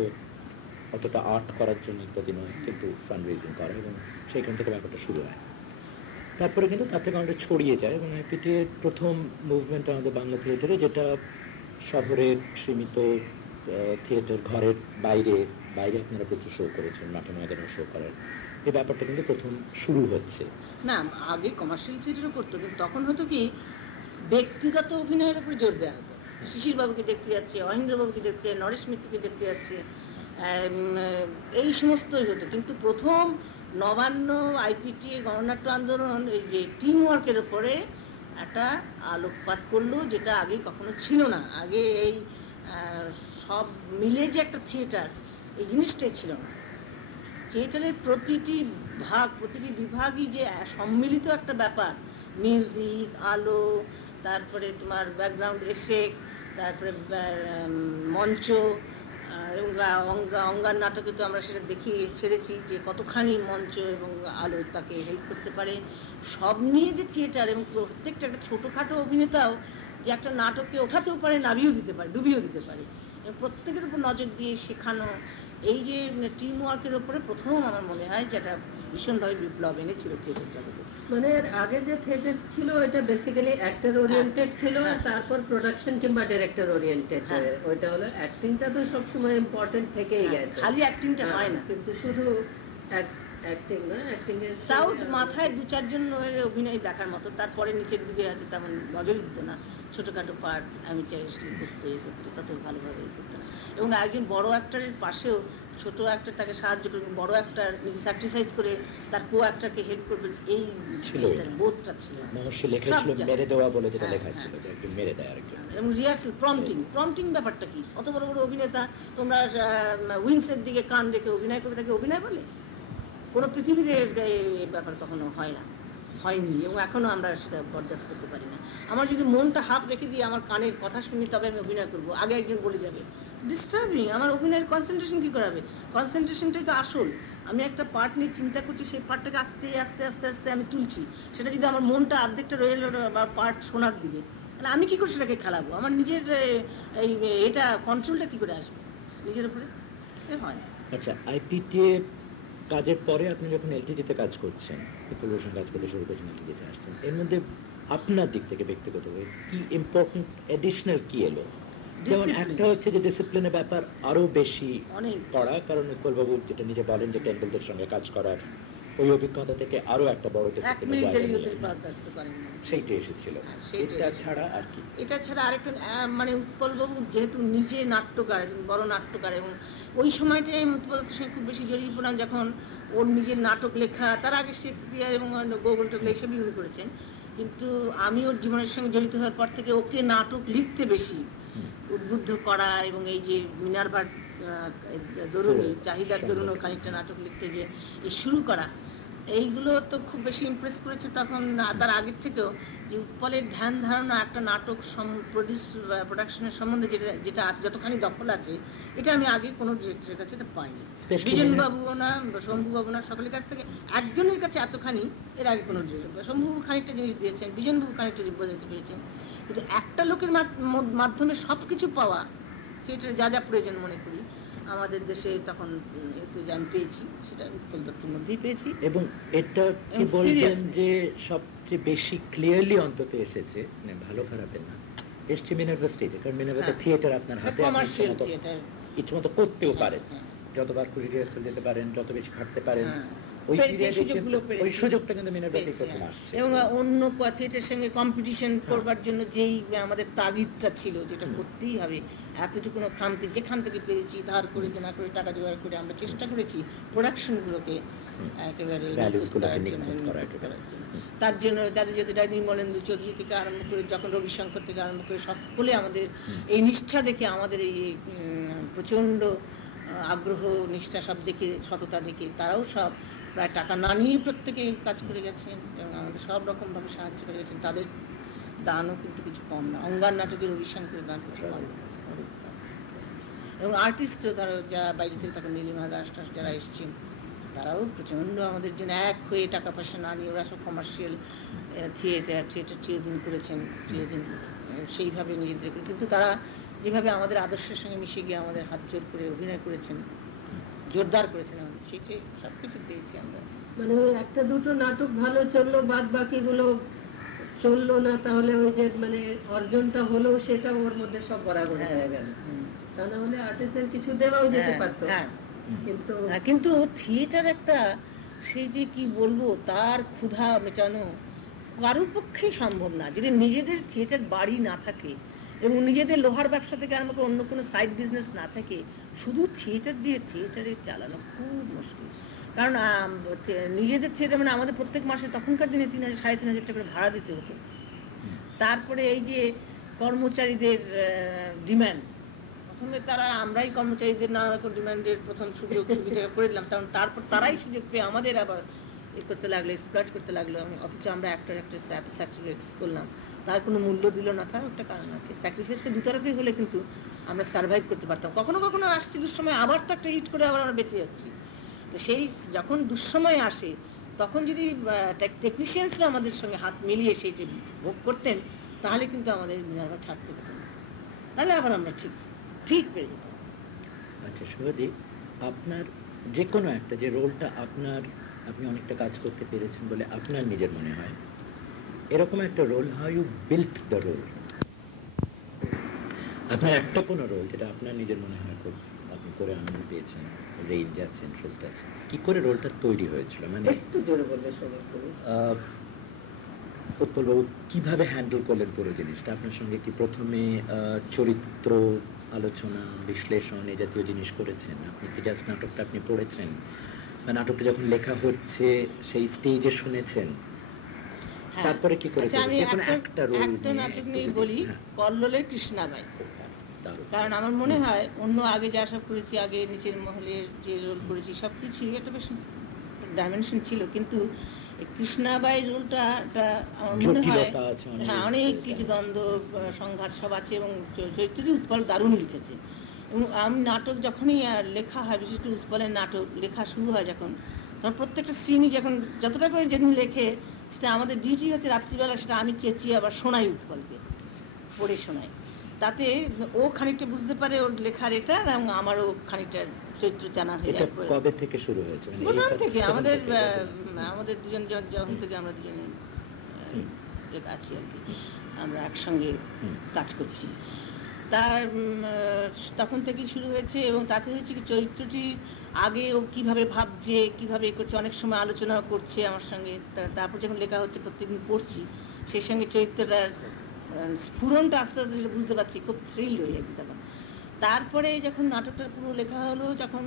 অতটা আর্ট করার জন্য ইত্যাদি নয়, কিন্তু ফান্ড রেজিং করা, এবং সেইখান থেকে ব্যাপারটা শুরু হয়। তারপরে কিন্তু তার থেকে অনেকটা ছড়িয়ে যায়, এবং আইপিটির প্রথম মুভমেন্ট আমাদের বাংলা থিয়েটারে, যেটা শহরের সীমিত থিয়েটার, ঘরের বাইরে বাইরে আপনারা প্রচুর শো করেছেন, মাঠে ময়দানে শো করার এই ব্যাপারটা কিন্তু প্রথম শুরু হচ্ছে। না, আগে কমার্শিয়াল থিয়েটারও করতো, কিন্তু তখন হতো কি ব্যক্তিগত অভিনয়ের উপর জোর দেওয়া হতো। শিশির বাবুকে দেখতে যাচ্ছে, অহিন্দ্র বাবুকে দেখতে, নরেশ মিত্রকে দেখতে যাচ্ছে, এই সমস্তই হতো। কিন্তু প্রথম নবান্ন, আইপিটি, গণনাট্য আন্দোলন এই যে টিম ওয়ার্কের উপরে একটা আলোকপাত করলো, যেটা আগে কখনো ছিল না। আগে এই সব মিলে যে একটা থিয়েটার, এই জিনিসটাই ছিল না। থিয়েটারের প্রতিটি ভাগ, প্রতিটি বিভাগই যে সম্মিলিত একটা ব্যাপার, মিউজিক, আলো, তারপরে তোমার ব্যাকগ্রাউন্ড এফেক্ট, তারপরে মঞ্চ, অঙ্গার নাটকে তো আমরা সেটা দেখি ছেড়েছি যে কতখানি মঞ্চ এবং আলো তাকে হেল্প করতে পারে। সব নিয়ে যে থিয়েটার, এবং প্রত্যেকটা একটা ছোটোখাটো অভিনেতাও যে একটা নাটককে ওঠাতেও পারে, নামিয়েও দিতে পারে, ডুবিয়েও দিতে পারে, এবং প্রত্যেকের উপর নজর দিয়ে শেখানো, এই যে টিম ওয়ার্কের উপরে প্রথম আমার মনে হয় যেটা ভীষণভাবে বিপ্লব এনেছিল থিয়েটার জগতে। মানে আগে যে থিয়েটার ছিল এটা বেসিক্যালি অ্যাক্টর ওরিয়েন্টেড ছিল, তারপর প্রোডাকশন কিংবা ডিরেক্টর ওরিয়েন্টেড। ওইটা হলো অ্যাক্টিংটা তো সবসময় ইম্পর্টেন্ট থেকেই গেছে, খালি অ্যাক্টিংটা হয় না, কিন্তু শুধু অ্যাক্টিং না, অ্যাক্টিং এর তাও মাথায় 2-4 জন অভিনয় দেখার মতো, তারপরে নিচের দিকে হয়তো তেমন নজর দিত না, ছোটখাটো পার্ট অ্যামেচারিস্টলি করতে তত ভালোভাবে করতো না। এবং একজন বড় অ্যাক্টরের পাশেও ছোট অ্যাক্টর তাকে সাহায্য করবেন, বড় অ্যাক্টর নিজে স্যাক্রিফাইস করে তার কো অ্যাক্টরকে হেল্প করবেন, এই বোধটা ছিল। মহর্ষি লেখেছিল মেরে দেওয়া বলে, যেটা লেখা ছিল যে একজন মেরে দেয় আরেকজন। এবং রিহার্সাল প্রম্পটিং ব্যাপারটা কি? অত বড় বড় অভিনেতা তোমরা উইংসের দিকে কান রেখে অভিনয় করে তাকে অভিনয় বলে? কোনো পৃথিবীতে এই ব্যাপার কখনো হয় না, হয়নি, এবং এখনো আমরা সেটা বরদাস্ত করতে পারি না। আমার যদি মনটা হাফ রেখে দিয়ে আমার কানের কথা শুনি তবে আমি অভিনয় করবো, আগে একজন বলে যাবে ডিস্টার্বিং, আমার অভিনয়ের কনসেন্ট্রেশন কি করাবে? কনসেন্ট্রেশনটাই তো আসল। আমি একটা পার্ট নিয়ে চিন্তা করছি, সেই পার্টটাকে আস্তে আস্তে আস্তে আস্তে আমি তুলছি, সেটা যদি আমার মনটা অর্ধেকটা রয়ে গেল বা পার্ট শোনার দিকে, তাহলে আমি কি করে সেটাকে খেলাবো? আমার নিজের এই এটা কন্ট্রোলটা কি করে আসবে নিজের উপরে? হয় না। আচ্ছা, আইপিটি কাজের পরে আপনি যখন এলটিডিতে কাজ করছেন, পরিবেশন কাজ করলে শুরু করছেন, এলটিডিতে আসছেন, এর মধ্যে আপনার দিক থেকে ব্যক্তিগতভাবে কি ইম্পর্টেন্ট এডিশনাল কি এলো? যেমন একটা হচ্ছে যে ডিসিপ্লিনের ব্যাপার আরো বেশি করা, কারণ উৎপল বাবু যেটা নিজে বলেন যে টেন্ডুলদের সঙ্গে কাজ করার ওই অভিজ্ঞতা থেকে আরো একটা বড় সেইটা এসেছিল। এটা ছাড়া আর কি? এটা ছাড়া আরেকটা মানে উৎপল বাবু যেহেতু নিজে নাট্যকার, বড় নাট্যকার, এবং ওই সময়টাই উৎপলের সঙ্গে খুব বেশি জড়িয়ে পড়লাম যখন ওর নিজের নাটক লেখা, তার আগে শেক্সপিয়ার এবং গোগলটক এইসবই উনি করেছেন, কিন্তু আমি ওর জীবনের সঙ্গে জড়িত হওয়ার পর থেকে ওকে নাটক লিখতে বেশি উদ্বুদ্ধ করা, এবং এই যে মিনার্ভার দরুন, চাহিদার দরুন খানিকটা নাটক লিখতে যে শুরু করা, এইগুলো তো খুব বেশি ইমপ্রেস করেছে তখন। তার আগের থেকেও যে উৎপলের ধ্যান ধারণা একটা নাটক প্রোডাকশনের সম্বন্ধে যেটা আছে, যতখানি দখল আছে, এটা আমি আগে কোনো ডিরেক্টরের কাছে এটা পাইনি। বিজনবাবু না, শম্ভুবাবু না, সকলের কাছ থেকে একজনের কাছে এতখানি এর আগে কোনো ডিরেক্টর। শম্ভুবাবু খানিকটা জিনিস দিয়েছেন, বিজনবাবু খানিকটা বোঝাতে পেরেছেন, কিন্তু একটা লোকের মাধ্যমে সবকিছু পাওয়া, থিয়েটারে যা যা প্রয়োজন মনে করি আমাদের দেশে তখন আমি পেয়েছি, সেটা উৎপল দত্তের মধ্যেই পেয়েছি। এবং এটা কি বলছেন যে সবচেয়ে বেশি ক্লিয়ারলি অন্তত এসেছে, মানে ভালো খারাপের না, এসছে মিনার্ভা স্টেজে, কারণ মিনার্ভা থিয়েটার আপনার হাতে, ইচ্ছে মতো করতেও পারেন, যতবার খুশি রিহার্সাল দিতে পারেন, যত বেশি খাটতে পারেন, ওই সুযোগটা কিন্তু মিনার্ভাতেই প্রথম আসছে। এবং অন্য থিয়েটারের সঙ্গে কম্পিটিশন করবার জন্য যেই আমাদের তাগিদটা ছিল, যেটা করতেই হবে, এতটুকু খামতি যেখান থেকে পেরেছি ধার করে না করে টাকা জোগাড় করে আমরা চেষ্টা করেছি প্রোডাকশন গুলোকে একেবারে তার জন্য, যাদের যাদের নির্মলেন্দু চৌধুরী থেকে আরম্ভ করে, যখন রবিশঙ্কর থেকে আরম্ভ করে, সকলে আমাদের এই নিষ্ঠা দেখে, আমাদের এই প্রচন্ড আগ্রহ নিষ্ঠা সব দেখে, সততা দেখে, তারাও সব প্রায় টাকা না নিয়ে প্রত্যেকে কাজ করে গেছেন এবং আমাদের সব রকম ভাবে সাহায্য করে গেছেন। তাদের দানও কিন্তু কিছু কম না। অঙ্গার নাটকের রবিশঙ্করের দান কিছু কম, এবং আর্টিস্টও ধরো যা বাইরে থেকে তখন নীলিমা দাস টাস যারা এসছেন, তারাও প্রচন্ড আমাদের জন্য এক হয়ে টাকা পয়সা না নিয়ে, ওরা সব কমার্শিয়াল থিয়েটার চিরদিন করেছেন, চিরদিন সেইভাবে নিজেদের, কিন্তু তারা যেভাবে আমাদের আদর্শের সঙ্গে মিশে গিয়ে আমাদের হাত জোর করে অভিনয় করেছেন, জোরদার করেছেন আমাদের, সেটাই সবকিছু পেয়েছি আমরা। মানে ওই একটা দুটো নাটক ভালো চললো, বাদ বাকিগুলো চললো না, তাহলে ওই যে মানে অর্জনটা হলো সেটা ওর মধ্যে সব বরাবর হয়ে গেল, তা না হলে আর্টিস্টের কিছু দেওয়াও যেতে পারতো। কিন্তু থিয়েটার একটা, সেই যে কি বলবো, তার ক্ষুধা মেটানো কারোর পক্ষেই সম্ভব না যদি নিজেদের থিয়েটার বাড়ি না থাকে এবং নিজেদের লোহার ব্যবসা থেকে আরম্ভ করে অন্য কোনো সাইড বিজনেস না থাকে। শুধু থিয়েটার দিয়ে থিয়েটারে চালানো খুব মুশকিল, কারণ নিজেদের থিয়েটার মানে আমাদের প্রত্যেক মাসে তখনকার দিনে 3,000 সাড়ে 3,000 টাকা করে ভাড়া দিতে হতো। তারপরে এই যে কর্মচারীদের ডিমান্ড, প্রথমে তারা আমরাই কর্মচারীদের নানা রকম ডিমান্ডের প্রথম সুযোগ সুবিধা করে দিলাম, কারণ তারপর তারাই সুযোগ পেয়ে আমাদের আবার করতে লাগলো, এক্সপ্লয়েট করতে লাগলো। অথচ আমরা অ্যাক্টর অ্যাক্ট্রেস এত স্যাক্রিফাইস করলাম, তার কোনো মূল্য দিল না। তার একটা কারণ আছে, স্যাক্রিফাইসটা দুতরফই হলে কিন্তু আমরা সার্ভাইভ করতে পারতাম। কখনো কখনো আসছি দুঃসময়, আবার তো একটা হিট করে আবার আমরা বেঁচে যাচ্ছি। তো সেই যখন দুঃসময় আসে তখন যদি টেকনিশিয়ানসরা আমাদের সঙ্গে হাত মিলিয়ে সেই যে ভোগ করতেন, তাহলে কিন্তু আমাদের মিনার্ভা ছাড়তে হতো না, তাহলে আবার আমরা ঠিক পেরে যেতাম। আচ্ছা শুভদীপ, আপনার যে কোনো একটা যে রোলটা আপনি অনেকটা কাজ করতে পেরেছেন বলে আপনার নিজের মনে হয়, এরকম একটা role, how you built the role, আপনার একটা কোনো রোল যেটা আপনার নিজের মনে হয় খুব আপনি করে আনন্দ পেয়েছেন, রেঞ্জ আছে, ইন্টারেস্ট আছে, কি করে রোলটা তৈরি হয়েছিল? মানে একটু জোরে বললে সবাই করে। উৎপলবাবু কিভাবে হ্যান্ডেল করলেন পুরো জিনিসটা? আপনার সঙ্গে কি প্রথমে চরিত্র আলোচনা, বিশ্লেষণ এই জাতীয় জিনিস করেছেন? আপনি কি জাস্ট নাটকটা আপনি পড়েছেন, বা নাটকটা যখন লেখা হচ্ছে সেই স্টেজে শুনেছেন, হ্যাঁ। তারপরে কি করে? আচ্ছা, আমি একটা রোল একটা নাটক নিয়ে বলি, কল্লোলের কৃষ্ণাবাই। দারুণ। কারণ আমার মনে হয় অন্য আগে যা সব করেছি, আগে নিচের মহলের যে রোল করেছি সবকিছুই একটা বেশ ডাইমেনশন ছিল, কিন্তু এই কৃষ্ণাবাই রোলটা আমার মনে হয় জটিলতা আছে অনেক। হ্যাঁ, অনেক কিছু দ্বন্দ্ব সংঘাত সব আছে, এবং চরিত্রটি উৎপল দারুণ লিখেছে। এবং আমি নাটক যখনই লেখা হয়, বিশেষ করে উৎপলের নাটক লেখা শুরু হয় যখন, তখন প্রত্যেকটা সিনই যখন যতটা করে যেদিন লেখে, সেটা আমাদের ডিউটি হচ্ছে রাত্রিবেলা সেটা আমি চেঁচিয়ে আবার শোনাই, উৎপলকে পড়ে শোনাই। তাতে ও খানিকটা বুঝতে পারে ওর লেখার এটা, এবং আমারও খানিকটা চরিত্র জানা হয়ে এটা যায়। কবে থেকে শুরু হয়েছে? মানে এই প্রথম কাজ থেকে কখন আমাদের থেকে কবে? আমাদের দুজন যখন থেকে আমরা দুজনে আছি আর কি, আমরা একসঙ্গে কাজ করছি, তার তখন থেকেই শুরু হয়েছে। এবং তাতে হয়েছে কি, চরিত্রটি আগে ও কিভাবে ভাবছে, কিভাবে করছে, অনেক সময় আলোচনা করছে আমার সঙ্গে, তারপর যখন লেখা হচ্ছে প্রত্যেকদিন পড়ছি, সেই সঙ্গে চরিত্রটার স্ফুরণটা আস্তে আস্তে সেটা বুঝতে পারছি, খুব থ্রিল হয়ে যাচ্ছে তখন। তারপরে যখন নাটকটা পুরো লেখা হলো, যখন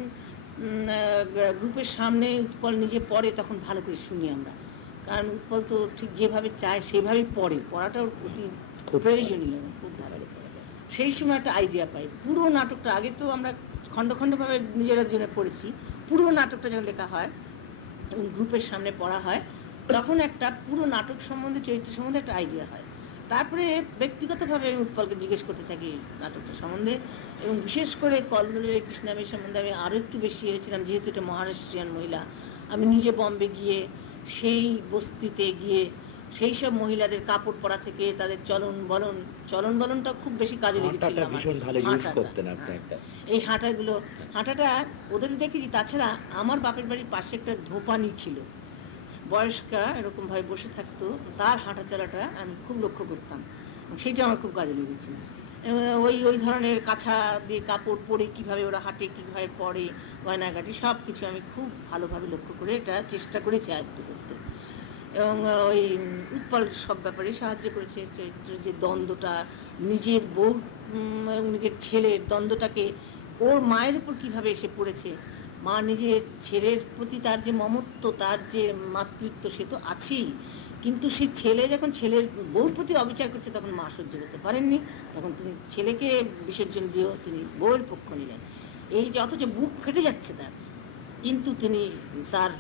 গ্রুপের সামনে উৎপল নিজে পড়ে, তখন ভালো করে শুনি আমরা, কারণ উৎপল তো ঠিক যেভাবে চায় সেভাবেই পড়াটাও অতি খুব প্রয়োজনীয়, খুব ভালো। সেই সময় একটা আইডিয়া পাই পুরো নাটকটা। আগে তো আমরা খণ্ড খণ্ডভাবে নিজেরা দুজনে পড়েছি, পুরো নাটকটা যখন লেখা হয় এবং গ্রুপের সামনে পড়া হয়, তখন একটা পুরো নাটক সম্বন্ধে, চরিত্র সম্বন্ধে একটা আইডিয়া হয়। তারপরে ব্যক্তিগতভাবে আমি উৎপলকে জিজ্ঞেস করতে থাকি নাটকটা সম্বন্ধে, এবং বিশেষ করে কল্লোলের কৃষ্ণাবাই সম্বন্ধে আমি আরও একটু বেশি হয়েছিলাম, যেহেতু এটা মহারাষ্ট্রিয়ান মহিলা। আমি নিজে বম্বে গিয়ে সেই বস্তিতে গিয়ে সেই সব মহিলাদের কাপড় পরা থেকে তাদের চলন বলনটা খুব বেশি কাজে লেগেছিল আমার। ভীষণ ভালো ইউজ করতেন আপনি একটা। এই হাঁটাটা ওদের দেখেছি। তাছাড়া আমার বাপের বাড়ির পাশে একটা ধোপানি ছিল, বয়স্কা এরকম ভাবে বসে থাকতো, তার হাঁটা চলাটা আমি খুব লক্ষ্য করতাম, সেটা আমার খুব কাজে লেগেছিল। ওই ধরনের কাছা দিয়ে কাপড় পরে কিভাবে ওরা হাঁটে, কিভাবে পরে, গয়নাগাটি সব কিছু আমি খুব ভালোভাবে লক্ষ্য করে এটা চেষ্টা করেছি আয়ত্ত করতে। এবং ওই উৎপল সব ব্যাপারে সাহায্য করেছে। চরিত্রের যে দ্বন্দ্বটা, নিজের বউ এবং নিজের ছেলের দ্বন্দ্বটাকে ওর মায়ের উপর কিভাবে এসে পড়েছে, মা নিজের ছেলের প্রতি তার যে মমত্ব, তার যে মাতৃত্ব, সে তো আছেই, কিন্তু সেই ছেলে যখন ছেলের বউর প্রতি অবিচার করছে, তখন মা সহ্য করতে পারেননি, তখন তিনি ছেলেকে বিসর্জন দিয়েও তিনি বউয়ের পক্ষ নিলেন। এই যে অথচ বুক ফেটে যাচ্ছে তার, কিন্তু তিনি তার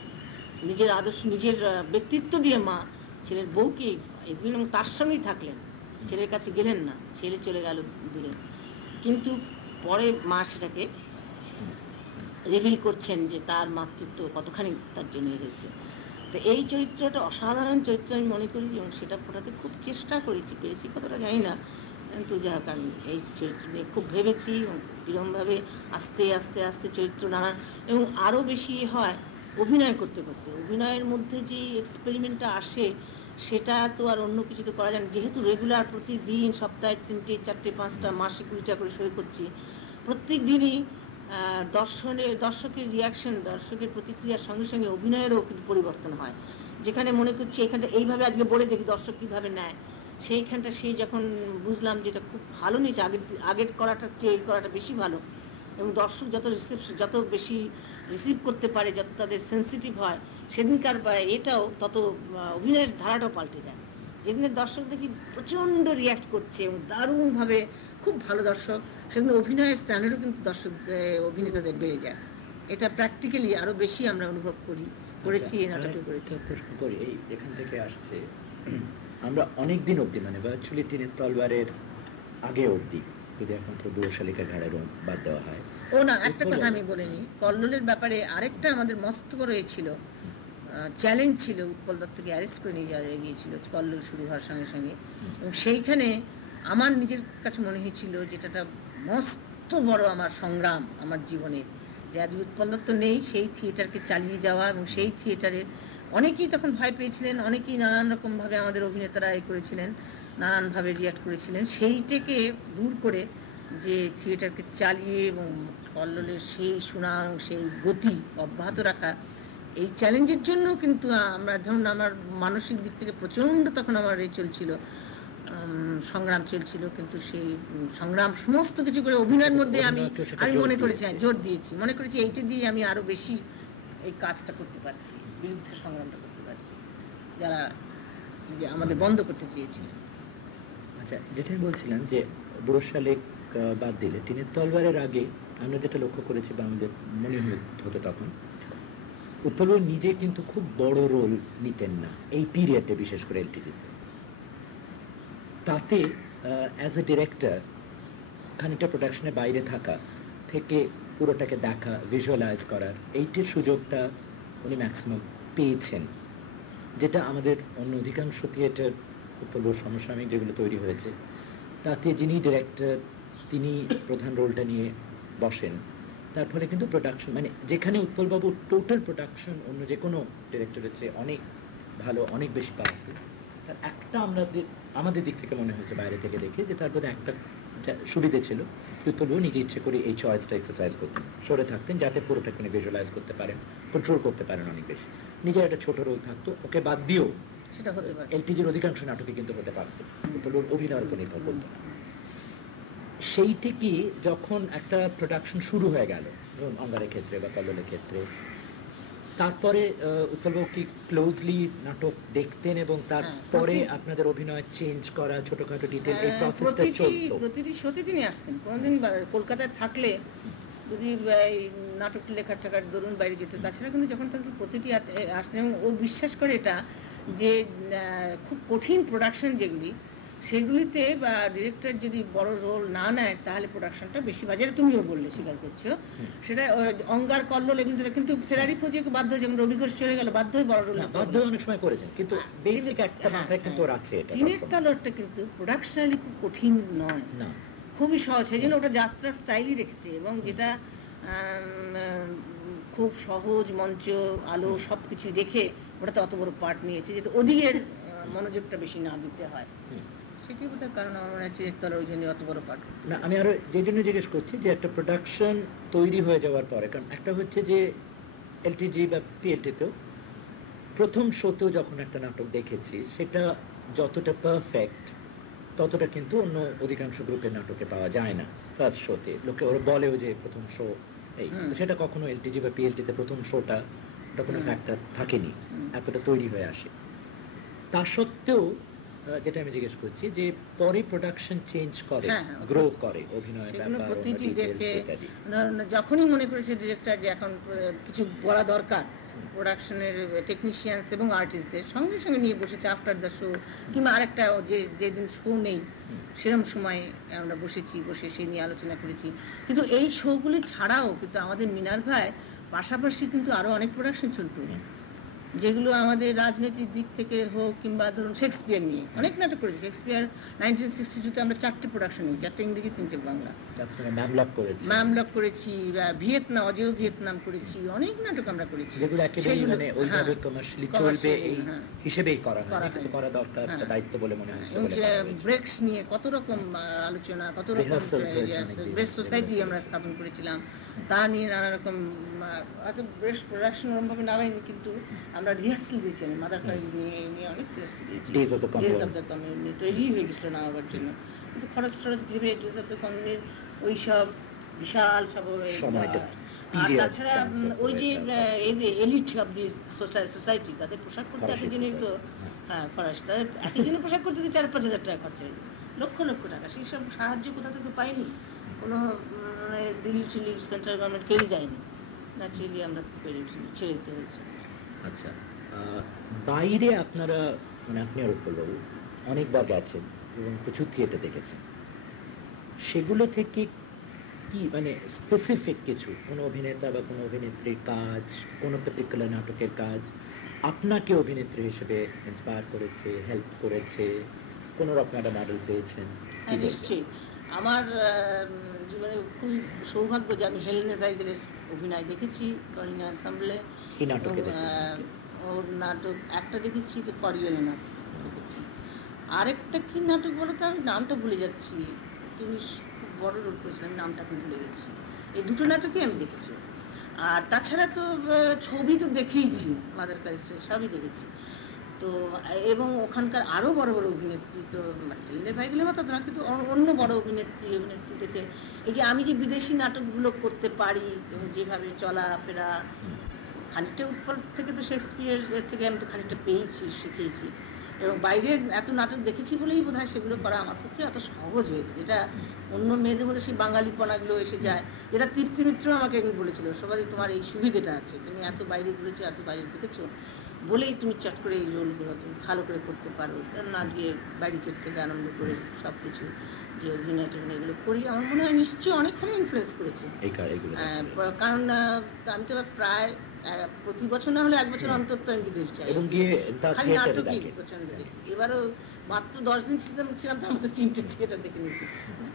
নিজের আদর্শ, নিজের ব্যক্তিত্ব দিয়ে মা ছেলের বউকে এবং তার সঙ্গেই থাকলেন, ছেলের কাছে গেলেন না, ছেলে চলে গেল দূরে। কিন্তু পরে মা সেটাকে রিভিল করছেন যে তার মাতৃত্ব কতখানি তার জন্য হয়েছে। তো এই চরিত্রটা অসাধারণ চরিত্র আমি মনে করি, এবং সেটা ফোটাতে খুব চেষ্টা করেছি, পেরেছি কতটা জানি না, কিন্তু যাই হোক আমি এই চরিত্র নিয়ে খুব ভেবেছি, এবং কিরমভাবে আস্তে আস্তে আস্তে চরিত্র নানান, এবং আরও বেশি হয় অভিনয় করতে করতে। অভিনয়ের মধ্যে যে এক্সপেরিমেন্টটা আসে, সেটা তো আর অন্য কিছুতে করা যায় না। যেহেতু রেগুলার প্রতিদিন সপ্তাহে 3টে 4টে 5টা, মাসে 20টা করে সই করছি, প্রত্যেক দিনই দর্শকের রিয়াকশন, দর্শকের প্রতিক্রিয়ার সঙ্গে সঙ্গে অভিনয়েরও কিন্তু পরিবর্তন হয়। যেখানে মনে করছি এখানটা এইভাবে আজকে বলে দেখি দর্শক কীভাবে নেয়, সেইখানটা সেই যখন বুঝলাম যে এটা খুব ভালো নিয়েছে, আগের করাটা চেয়ে এই করাটা বেশি ভালো, এবং দর্শক যত বেশি রিসিভ করতে পারে, যত তাদের সেন্সিটিভ হয়, সেদিনকার এটাও তত অভিনয়ের ধারাটাও পাল্টে যায়। যেদিনের দর্শক দেখি প্রচণ্ড রিয়াক্ট করছে এবং দারুণভাবে খুব ভালো দর্শক, সেদিন অভিনয়ের স্ট্যান্ডার্ডও কিন্তু অভিনেতাদের বেড়ে যায়। এটা প্র্যাকটিক্যালি আরো বেশি আমরা অনুভব করেছি এই নাটকে করেছি। প্রশ্ন করি, এই এখান থেকে আসছে, আমরা অনেক দিন অবধি, মানে ভার্চুয়ালি টিনের তলবারের আগে অবধি, যদি একমাত্র বুড়োশালিকা ঘাড়ের বাদ দেওয়া হয়। ও না, একটা কথা আমি বলিনি, কল্লোলের ব্যাপারে আরেকটা আমাদের মস্ত বড় ছিল, চ্যালেঞ্জ ছিল। উৎপল দত্তকে অ্যারেস্ট করে নিয়ে যাওয়া গিয়েছিল কল্লোল শুরু হওয়ার সঙ্গে সঙ্গে, এবং সেইখানে আমার নিজের কাছে মনে হয়েছিল যেটা মস্ত বড় আমার সংগ্রাম আমার জীবনে, যে আজ উৎপল দত্ত নেই, সেই থিয়েটারকে চালিয়ে যাওয়া, এবং সেই থিয়েটারে অনেকেই তখন ভয় পেয়েছিলেন, অনেকেই নানান রকমভাবে আমাদের অভিনেতারা করেছিলেন, নানানভাবে রিয়াক্ট করেছিলেন, সেইটাকে দূর করে যে থিয়েটারকে চালিয়ে এবং কল্লোলের সেই সুনাম, সেই গতি অব্যাহত রাখা, এই চ্যালেঞ্জের জন্য কিন্তু আমরা, ধরুন আমার মানসিক দিক থেকে প্রচণ্ড তখন আমার চলছিল, সংগ্রাম চলছিল, কিন্তু সেই সংগ্রাম সমস্ত কিছু করে অভিনয়ের মধ্যে আমি মনে করেছি, জোর দিয়েছি, মনে করেছি এইটা দিয়ে আমি আরো বেশি এই কাজটা করতে পারছি, বিরুদ্ধে সংগ্রামটা করতে পারছি যারা আমাদের বন্ধ করতে চেয়েছিল। আচ্ছা, যেটা বলছিলাম যে বুড়োশালিক বাদ দিলে টিনের তলবারের আগে আমরা যেটা লক্ষ্য করেছি বা আমাদের মনে হতো তখন, উৎপল নিজে কিন্তু খুব বড় রোল নিতেন না এই পিরিয়ডে, বিশেষ করে এলটিজিতে। তাতে অ্যাজ এ ডিরেক্টর খানিকটা প্রোডাকশনের বাইরে থাকা থেকে পুরোটাকে দেখা, ভিজুয়ালাইজ করার এইটির সুযোগটা উনি ম্যাক্সিমাম পেয়েছেন, যেটা আমাদের অন্য অধিকাংশ থিয়েটার উৎপল সমসাময়িক যেগুলো তৈরি হয়েছে তাতে যিনি ডিরেক্টর তিনি প্রধান রোলটা নিয়ে বসেন। তার ফলে কিন্তু প্রোডাকশন, মানে যেখানে উৎপলবাবুর টোটাল প্রোডাকশন অন্য যে কোনো ডিরেক্টরের চেয়ে অনেক ভালো, অনেক বেশি পাওয়ারফুল, তার একটা আমাদের দিক থেকে মনে হয়েছে বাইরে থেকে দেখে যে তার মধ্যে একটা সুবিধে ছিল, উৎপলবাবু নিজে ইচ্ছে করে এই চয়েসটা এক্সারসাইজ করতেন, সরে থাকতেন যাতে পুরোটাকে উনি ভিজুয়ালাইজ করতে পারেন, কন্ট্রোল করতে পারেন অনেক বেশি। নিজের একটা ছোট রোল থাকতো, ওকে বাদ দিয়েও সেটা হতে পারে, এলটিজির অধিকাংশ নাটকে কিন্তু হতে পারত, উৎপলবাবুর অভিনয়ের উপর নির্ভর করতো না। সেইটি কি যখন একটা প্রোডাকশন শুরু হয়ে গেল, ধরুন অঙ্গারের ক্ষেত্রে বা কল্লোলের ক্ষেত্রে, তারপরে উৎপলবাবু কি ক্লোজলি নাটক দেখতেন এবং তারপরে আপনাদের অভিনয় চেঞ্জ করা, ছোটখাটো ডিটেইল, এই প্রসেসটা চলতো? প্রতিটি শোতে তিনি আসতেন। কোনোদিন কলকাতায় থাকলে যদি নাটকটা লেখার টাকার দরুন বাইরে যেতে, তাছাড়া কিন্তু যখন থাকলে প্রতিটি আসতেন। এবং ও বিশ্বাস করে এটা যে খুব কঠিন প্রোডাকশন যেগুলি, সেগুলিতে বা ডিরেক্টর যদি বড় রোল না নেয় তাহলে প্রোডাকশনটা বেশি বাজারে, তুমিও বললে, স্বীকার করছো সেটা। অঙ্গার, কল্লোল এগুলো কিন্তু ফেরারি ফৌজি বাধ্য, যেমন রবি ঘোষ চলে গেল, বাধ্য হয়ে বড় রোল, বাধ্য অনেক সময় করেছেন, কিন্তু বেসিক একটা মাথায় কিন্তু ওর আছে। টিনের তলরটা কিন্তু প্রোডাকশনালি খুব কঠিন নয়, খুবই সহজ, সেই জন্য ওটা যাত্রার স্টাইলই রেখেছে, এবং যেটা খুব সহজ, মঞ্চ, আলো সবকিছু দেখে ওটাতে অত বড় পার্ট নিয়েছে, যাতে ওদিকের মনোযোগটা বেশি না দিতে হয়, সেটি বোধহয় কারণ আমার মনে হচ্ছে তলার ওই জন্য অত বড় পার্ট না। আমি আরো যে জন্য জিজ্ঞেস করছি যে একটা প্রোডাকশন তৈরি হয়ে যাওয়ার পরে, কারণ একটা হচ্ছে যে এলটিজি বা পিএলটিতেও প্রথম শোতেও যখন একটা নাটক দেখেছি, সেটা যতটা পারফেক্ট ততটা কিন্তু অন্য অধিকাংশ গ্রুপের নাটকে পাওয়া যায় না। ফার্স্ট শোতে লোকে ওরা বলেও যে প্রথম শো এই, সেটা কখনো এলটিজি বা পিএলটিতে প্রথম শোটা ওটা কোনো ফ্যাক্টর থাকেনি, এতটা তৈরি হয়ে আসে। তা সত্ত্বেও যেটা আমি জিজ্ঞেস করছি যে পরে প্রোডাকশন চেঞ্জ করে, গ্রো করে, অভিনয় প্রতিটি দেখে যখনই মনে করেছে ডিরেক্টর যে এখন কিছু বলা দরকার, প্রোডাকশনের টেকনিশিয়ানস এবং আর্টিস্টদের সঙ্গে সঙ্গে নিয়ে বসেছে আফটার দ্য শো, কিংবা আরেকটা যেদিন শো নেই সেরকম সময় আমরা বসেছি, বসে সেই নিয়ে আলোচনা করেছি। কিন্তু এই শোগুলি ছাড়াও কিন্তু আমাদের মিনার্ভায় পাশাপাশি কিন্তু আরো অনেক প্রোডাকশন চলতো, যেগুলো আমাদের রাজনীতির দিক থেকে হোক, কিংবা ধরুন শেক্সপিয়ার নিয়ে অনেক নাটক করেছি। শেক্সপিয়ার 1962-তে আমরা 4টে প্রোডাকশন নিয়েছি, 4টে ইংরেজি, 3টে বাংলা। ম্যামলক করেছি, ভিয়েতনাম, অজেয় ভিয়েতনাম করেছি, অনেক নাটক আমরা করেছি, যেগুলো একেবারে মানে ওইভাবে কমার্শিয়ালি চলবে এই হিসেবেই করা করা দরকার, দায়িত্ব বলে মনে হয়। ব্রেকস নিয়ে কত রকম আলোচনা, কত রকম ব্রেস্ট সোসাইটি আমরা স্থাপন করেছিলাম, তা নিয়ে নানা রকম, হয়তো ব্রেস্ট প্রোডাকশন ওরকমভাবে নামাইনি, কিন্তু আমরা রিহার্সাল দিয়েছি, মাদার কারিজ নিয়ে অনেক রিহার্সাল দিয়েছি। ডেজ অফ দ্য কমিউনিটি তৈরি হয়ে গেছিল না হওয়ার জন্য, কিন্তু খরচ ভেবে ডেজ অফ দ্য কমিউনিটির ওই সব বিশাল সব, আর তাছাড়া ওই যে এলিট অফ দি সোসাইটি, তাদের পোশাক করতে একজনই তো, খরচ, তাদের একজনের পোশাক করতে 4-5 হাজার টাকা খরচা হয়েছে, লক্ষ লক্ষ টাকা। সেই সব সাহায্য কোথা থেকে পাইনি, কোনো দিল্লি টিল্লি সেন্ট্রাল গভর্নমেন্ট কেউই যায়নি, ন্যাচুরালি আমরা ছেড়ে দিতে হয়েছে। আচ্ছা, বাইরে আপনারা, মানে আপনি আর উৎপলবাবু অনেকবার গেছেন এবং প্রচুর থিয়েটার দেখেছেন, সেগুলো থেকে কি মানে স্পেসিফিক কিছু, কোনো অভিনেতা বা কোনো অভিনেত্রীর কাজ, কোনো পার্টিকুলার নাটকের কাজ আপনাকে অভিনেত্রী হিসেবে ইন্সপায়ার করেছে, হেল্প করেছে, কোনো রকম একটা মডেল পেয়েছেন? নিশ্চয়ই। আমার জীবনে খুব সৌভাগ্য যে আমি হেলেনা রাইডেলের অভিনয় দেখেছি টরিনো অ্যাসাম্বলে। কি নাটকে ওর নাটক একটা দেখেছি, করিওলেনাস দেখেছি। আরেকটা কি নাটক বলো তো, আমি নামটা ভুলে যাচ্ছি, তুমি খুব বড় রোল করেছিলেন, নামটা আমি ভুলে গেছি। এই দুটো নাটকই আমি দেখেছি। আর তাছাড়া তো ছবি তো দেখেইছি, মাদার ক্যারেক্টার সবই দেখেছি। তো এবং ওখানকার আরও বড় বড় অভিনেত্রী তো ভাইগুলোর মতো না, কিন্তু অন্য বড় অভিনেত্রী থেকে এই যে আমি যে বিদেশি নাটকগুলো করতে পারি এবং যেভাবে চলাফেরা, খানিকটা উৎপল থেকে তো শেক্সপিয়ার থেকে আমি তো খানিকটা পেয়েছি, শিখেছি। এবং বাইরের এত নাটক দেখেছি বলেই বোধ হয় সেগুলো করা আমার পক্ষে এত সহজ হয়েছে, যেটা অন্য মেয়েদের মধ্যে সেই বাঙালিপনাগুলো এসে যায়। যেটা তৃপ্তি মিত্র আমাকে একদিন বলেছিল, সবাই তোমার এই সুবিধাটা আছে, তুমি এত বাইরে ঘুরেছো, এত বাইরে দেখেছো বলেই তুমি চট করে এই রোলগুলো তুমি ভালো করে করতে পারো। কারণ আজকে ব্যারিকেড থেকে আরম্ভ করে সব কিছু যে অভিনয় টভিনয় এগুলো করি, আমার মনে হয় নিশ্চয়ই অনেকখানি ইনফ্লুয়েন্স করেছে। কারণ আমি তো প্রায় প্রতি বছর না হলে 1 বছর অন্তর তো আমি বিদেশ যাই, খালি নাটকই প্রচন্ড দেখি। এবারও মাত্র 10 দিন ছিলাম, তার মধ্যে 3টে থিয়েটার দেখে নিচ্ছি।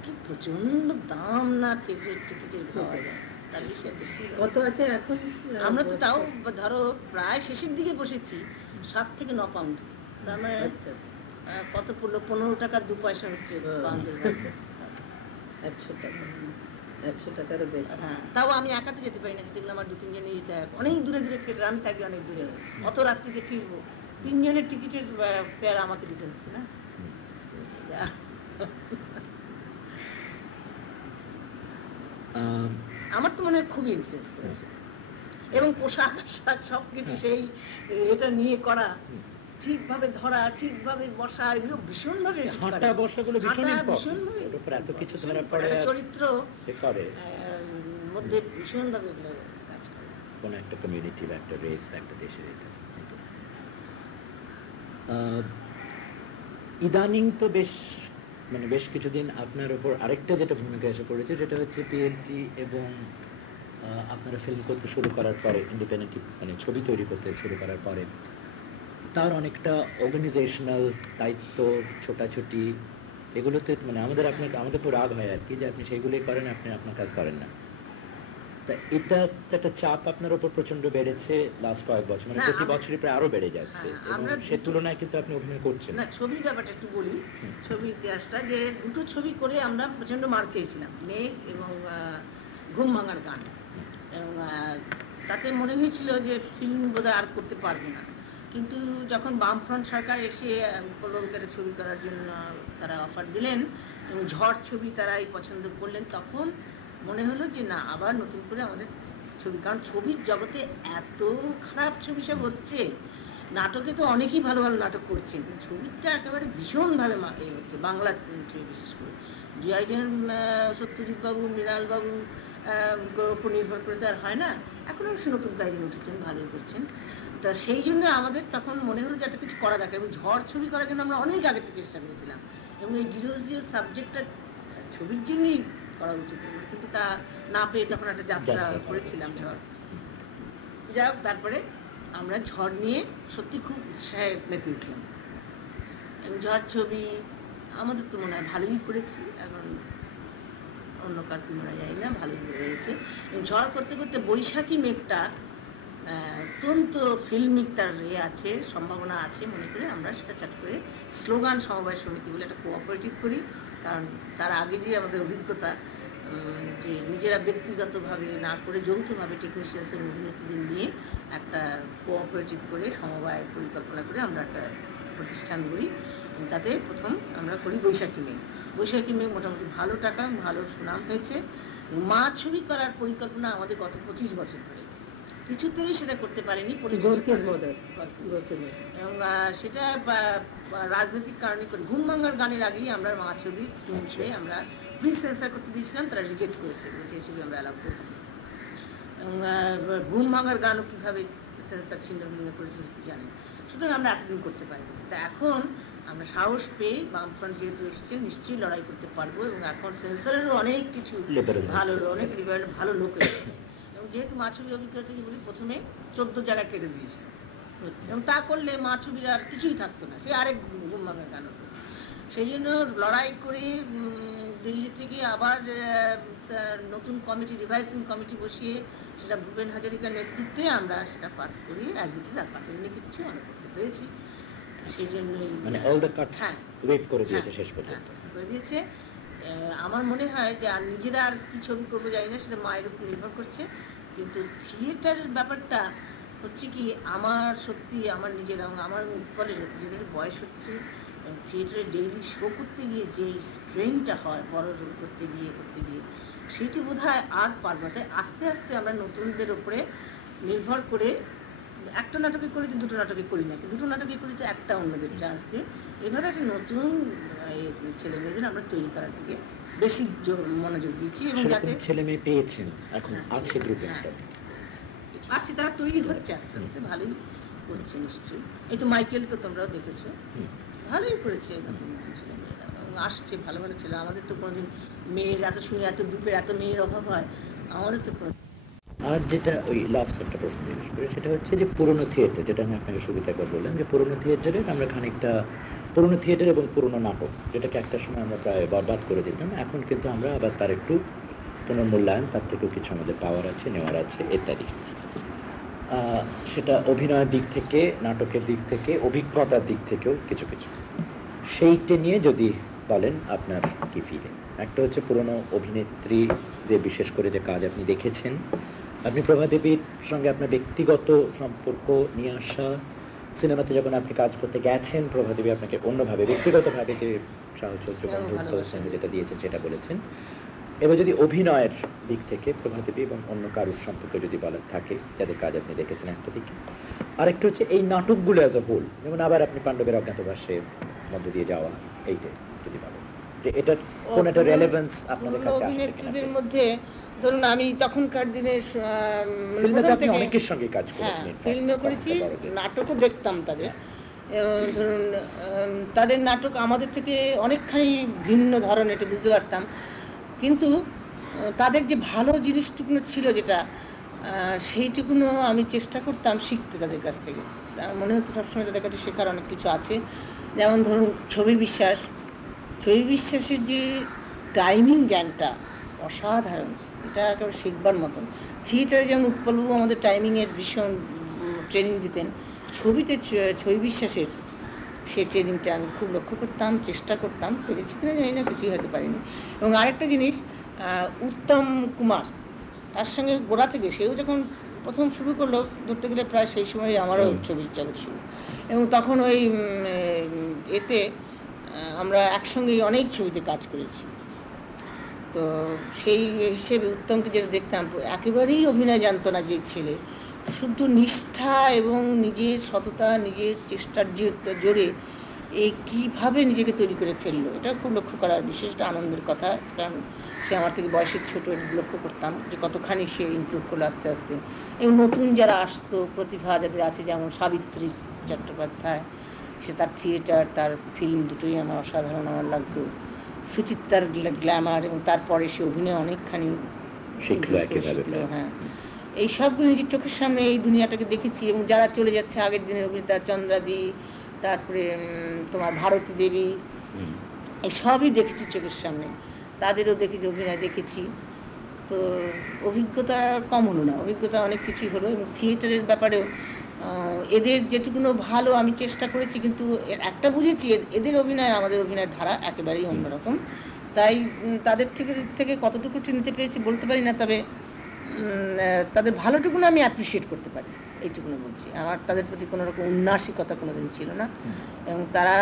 কি প্রচন্ড দাম না টিকিটের পাওয়া যায়, তার বিষয়ে কত আছে এখন? আমরা তো তাও ধরো প্রায় শেষের দিকে বসেছি, 7 থেকে 9 পাউন্ড। তার মানে কত পড়লো? 15 টাকা 2 পয়সা হচ্ছে পাউন্ডের। 100 টাকা, 100 টাকারও বেশি। হ্যাঁ, তাও আমি একাতে যেতে পারি না, যেগুলো আমার 2-3 জনে যেতে হয়। অনেক দূরে দূরে থিয়েটার, আমি থাকি অনেক দূরে, অত রাত্রিতে ফিরবো, 3 জনের টিকিটের ফেয়ার আমাকে দিতে হচ্ছে না। আমার তো মনে হয় খুবই ইনফ্লুয়েন্স করেছে। এবং পোশাক আশাক সবকিছু সেই এটা নিয়ে করা, ঠিকভাবে ধরা, ঠিকভাবে বসা, এগুলো ভীষণভাবে চরিত্র মধ্যে ভীষণভাবে এগুলো কাজ করে। কোন একটা কমিউনিটি বা একটা রেস বা একটা দেশের এটা। ইদানিং তো বেশ কিছুদিন আপনার উপর আরেকটা যেটা ভূমিকা এসে পড়েছে, যেটা হচ্ছে পিএলটি এবং আপনারা ফিল্ম করতে শুরু করার পরে, ইন্ডিপেন্ডেন্ট মানে ছবি তৈরি করতে শুরু করার পরে তার অনেকটা অর্গানাইজেশনাল দায়িত্ব, ছোটাছুটি, এগুলোতে মানে আমাদের পুরো রাগ হয় আর কি, যে আপনি সেইগুলোই করেন, আপনি আপনার কাজ করেন না। তা এটা একটা চাপ আপনার উপর প্রচন্ড বেড়েছে লাস্ট কয়েক বছর, মানে প্রতি বছরই প্রায় আরো বেড়ে যাচ্ছে। সে তুলনায় কিন্তু আপনি অভিনয় করছেন না। ছবির ব্যাপারটা একটু বলি, ছবির ইতিহাসটা, যে 2টো ছবি করে আমরা প্রচন্ড মার খেয়েছিলাম, মেঘ এবং ঘুম ভাঙার গান। এবং তাতে মনে হয়েছিল যে ফিল্ম বোধহয় আর করতে পারবো না। কিন্তু যখন বামফ্রন্ট সরকার এসে কলকাতা ছবি করার জন্য তারা অফার দিলেন এবং ঝড় ছবি তারাই পছন্দ করলেন, তখন মনে হলো যে না, আবার নতুন করে আমাদের ছবি, কারণ ছবির জগতে এত খারাপ ছবি সব হচ্ছে। নাটকে তো অনেকেই ভালো ভালো নাটক করছেন, কিন্তু ছবিটা একেবারে ভীষণভাবে হচ্ছে, বাংলা ছবি বিশেষ করে। জয়াজন, সত্যজিৎ বাবু, মৃণাল বাবু উপর নির্ভর করে তো আর হয় না। এখন অবশ্য নতুন কাহিনী উঠেছেন, ভালোই করছেন। তা সেই জন্য আমাদের তখন মনে হলো যে একটা কিছু করা দরকার, এবং ঝড় ছবি করার জন্য আমরা অনেক আগে থেকে চেষ্টা করেছিলাম, এবং এই জিরো সাবজেক্টটা ছবির জন্যই করা উচিত, কিন্তু তা না পেয়ে তখন একটা যাত্রা করেছিলাম ঝড়। যাই, তারপরে আমরা ঝড় নিয়ে সত্যি খুব উৎসাহে মেতে উঠলাম। এবং ঝড় ছবি আমাদের তো মনে হয় ভালোই করেছি, এখন অন্য কার কি মনে যায় না, ভালোই হয়েছে। ঝড় করতে করতে বৈশাখী মেঘটা অত্যন্ত ফিল্মিক, তার আছে, সম্ভাবনা আছে মনে করে আমরা সেটা চাট করে স্লোগান সমবায় সমিতি বলে একটা কোঅপারেটিভ করি। কারণ তার আগে যে আমাদের অভিজ্ঞতা, যে নিজেরা ব্যক্তিগতভাবে না করে যৌথভাবে টেকনিশিয়ানস এবং অভিনেত্রীদের নিয়ে একটা কোঅপারেটিভ করে সমবায় পরিকল্পনা করে আমরা একটা প্রতিষ্ঠান করি। তাতে প্রথম আমরা করি বৈশাখী মেঘ। বৈশাখী মেঘ মোটামুটি ভালো টাকা, ভালো সুনাম হয়েছে। মা ছবি করার পরিকল্পনা আমাদের গত 25 বছর ধরে, কিছুতেই সেটা করতে পারেনি, এবং সেটা রাজনৈতিক কারণে করি। ঘুম ভাঙার গানের আগেই আমরা মা ছবি স্ক্রিনে আমরা প্রি সেন্সার করতে দিয়েছিলাম, তারা রিজেক্ট করেছে, যে ছবি আমরা অ্যালাউ করব। এবং ঘুম ভাঙার গানও কীভাবে সেন্সার ছিন্ন ভিন্ন করেছে জানেন। সুতরাং আমরা এতদিন করতে পারিনি। তা এখন আমরা সাহস পেয়ে বামফ্রন্ট যেহেতু এসেছে, নিশ্চয়ই লড়াই করতে পারবো। এবং এখন সেন্সারেরও অনেক কিছু ভালো, অনেক লিবারেল ভালো লোক এসেছে। এবং যেহেতু মা ছবি অভিজ্ঞতা থেকে বলি, প্রথমে 14 জায়গায় কেটে দিয়েছে, এবং তা করলে মা ছবির আর কিছুই থাকতো না, সে আরেক ঘুম ভাঙার গান হতো। সেই জন্য লড়াই করে দিল্লি থেকে আবার নতুন কমিটি, রিভাইসিং কমিটি বসিয়ে সেটা ভূপেন হাজারিকার নেতৃত্বে আমরা সেটা পাস করি অ্যাজ ইট ইজ, আর পাঠাইনি কিচ্ছু, আমরা করতে পেরেছি। সেই জন্যই মানে অল দ্য কাটস ওয়েভ করে দিয়েছে শেষ পর্যন্ত। করে দিয়েছে। আমার মনে হয় যে আর নিজেরা আর কি ছবি করবো জানি না, সেটা মায়ের উপর নির্ভর করছে। কিন্তু থিয়েটারের ব্যাপারটা হচ্ছে কি, আমার সত্যি আমার নিজের আমার উৎপলের নিজেদের বয়স হচ্ছে, থিয়েটারে ডেইলি শো করতে গিয়ে যে স্ট্রেনটা হয় বড় রোল করতে গিয়ে সেটি বোধ হয় আর পারবো না। তাই আস্তে আস্তে আমরা নতুনদের উপরে নির্ভর করে একটা নাটকে করি, দুটো নাটকে করি না, দুটো নাটকে করি তো একটা অন্যদের চান্স দিয়ে এভাবে একটা নতুন ছেলে মেয়েদের আমরা তৈরি করার দিকে বেশি মনোযোগ দিয়েছি। এবং যাতে ছেলে মেয়ে পেয়েছেন এখন আছে গ্রুপে আছে, তারা তৈরি হচ্ছে আস্তে আস্তে, ভালোই করছে নিশ্চয়ই। এই তো মাইকেল তো তোমরাও দেখেছো, ভালোই করেছে নতুন নতুন ছেলে মেয়েরা, আসছে ভালো ভালো ছেলে। আমাদের তো কোনোদিন মেয়ের এত শুনে এত গ্রুপের এত মেয়ের অভাব হয়, আমাদের তো কোনো। আর যেটা ওই লাস্ট একটা প্রশ্ন জিজ্ঞেস করে সেটা হচ্ছে যে পুরোনো থিয়েটার, যেটা আমি আপনাকে শুরুতে একবার বললাম যে পুরোনো থিয়েটারের আমরা খানিকটা পুরোনো থিয়েটার এবং পুরোনো নাটক, যেটাকে একটা সময় আমরা প্রায় বরবাদ করে দিতাম, এখন কিন্তু আমরা আবার তার একটু পুনর্মূল্যায়ন, তার থেকেও কিছু আমাদের পাওয়ার আছে, নেওয়ার আছে ইত্যাদি। সেটা অভিনয়ের দিক থেকে, নাটকের দিক থেকে, অভিজ্ঞতার দিক থেকেও কিছু কিছু। সেইটা নিয়ে যদি বলেন আপনার কি ফিলিং? একটা হচ্ছে পুরনো অভিনেত্রীদের বিশেষ করে যে কাজ আপনি দেখেছেন, আপনি প্রভাদেবীর সঙ্গে আপনার ব্যক্তিগত সম্পর্ক নিয়ে আসা, সিনেমাতে যখন আপনি কাজ করতে গেছেন প্রভাদেবী আপনাকে অন্যভাবে ব্যক্তিগতভাবে যে সাহচর্য বন্ধুত্ব যেটা দিয়েছেন সেটা বলেছেন। এবার যদি অভিনয়ের দিক থেকে প্রভাদেবী এবং অন্য কারুর সম্পর্কে যদি বলার থাকে যাদের কাজ আপনি দেখেছেন একটা দিকে, আরেকটা হচ্ছে এই নাটকগুলো অ্যাজ এ হোল, যেমন আবার আপনি পাণ্ডবের অজ্ঞাতবাসের মধ্যে দিয়ে যাওয়া, এইটা যদি বলেন যে এটার কোন একটা রেলেভেন্স আপনাদের কাছে আসছে অভিনেত্রীদের মধ্যে। ধরুন আমি তখনকার দিনে অনেকের সঙ্গে কাজ করেছি, ফিল্মে করেছি, নাটকও দেখতাম তাদের। ধরুন তাদের নাটক আমাদের থেকে অনেকখানি ভিন্ন ধরনের, এটা বুঝতে পারতাম। কিন্তু তাদের যে ভালো জিনিসটুকুনো ছিল যেটা, সেইটুকুনো আমি চেষ্টা করতাম শিখতে তাদের কাছ থেকে। মনে হতো সবসময় তাদের কাছে শেখার অনেক কিছু আছে। যেমন ধরুন ছবি বিশ্বাসের যে টাইমিং জ্ঞানটা অসাধারণ, এটা একেবারে শিখবার মতন। থিয়েটারে যেমন উৎপলবাবু আমাদের টাইমিংয়ের ভীষণ ট্রেনিং দিতেন, ছবিতে ছবি বিশ্বাসের সে ট্রেনিংটা আমি খুব লক্ষ্য করতাম, চেষ্টা করতাম, পেরেছি কিনা জানি না, কিছুই হয়তো পারিনি। এবং আরেকটা জিনিস, উত্তম কুমার, তার সঙ্গে গোড়া থেকে সেও যখন প্রথম শুরু করলো, ধরতে গেলে প্রায় সেই সময় আমারও ছবির জগৎ শুরু। এবং তখন ওই এতে আমরা একসঙ্গেই অনেক ছবিতে কাজ করেছি। তো সেই হিসেবে উত্তমকে যেটা দেখতাম, একেবারেই অভিনয় জানতো না যে ছেলে, শুধু নিষ্ঠা এবং নিজের সততা, নিজের চেষ্টার জোরে এই কীভাবে নিজেকে তৈরি করে ফেললো, এটা খুব লক্ষ্য করার বিশেষ আনন্দের কথা। কারণ সে আমার থেকে বয়সের ছোট, লক্ষ্য করতাম যে কতখানি সে ইমপ্রুভ করলো আস্তে আস্তে। এবং নতুন যারা আসতো, প্রতিভা যাদের আছে, যেমন সাবিত্রী চট্টোপাধ্যায়, সে তার থিয়েটার, তার ফিল্ম দুটোই আমার অসাধারণ আমার লাগতো। সুচিত্রার গ্ল্যামার, এবং তারপরে সে অভিনয় অনেকখানি শিখলো। হ্যাঁ, এই সবগুলো নিজের চোখের সামনে এই দুনিয়াটাকে দেখেছি। এবং যারা চলে যাচ্ছে আগের দিনের অভিনেতা, চন্দ্রাদি, তারপরে তোমার ভারতী দেবী, এই সবই দেখেছি চোখের সামনে, তাদেরও দেখেছি, অভিনয় দেখেছি। তো অভিজ্ঞতা কম হলো না, অভিজ্ঞতা অনেক কিছুই হলো। এবং থিয়েটারের ব্যাপারেও এদের যেটুকুনো ভালো আমি চেষ্টা করেছি, কিন্তু একটা বুঝেছি, এদের অভিনয় আমাদের অভিনয়ের ধারা একেবারেই অন্যরকম। তাই তাদের থেকে কতটুকু চিনতে পেরেছি বলতে পারি না, তবে তাদের ভালোটুকুনো আমি অ্যাপ্রিসিয়েট করতে পারি, এইটুকুনো বলছি। আমার তাদের প্রতি কোনো রকম উন্নাসিকতা কোনোদিন ছিল না, এবং তারা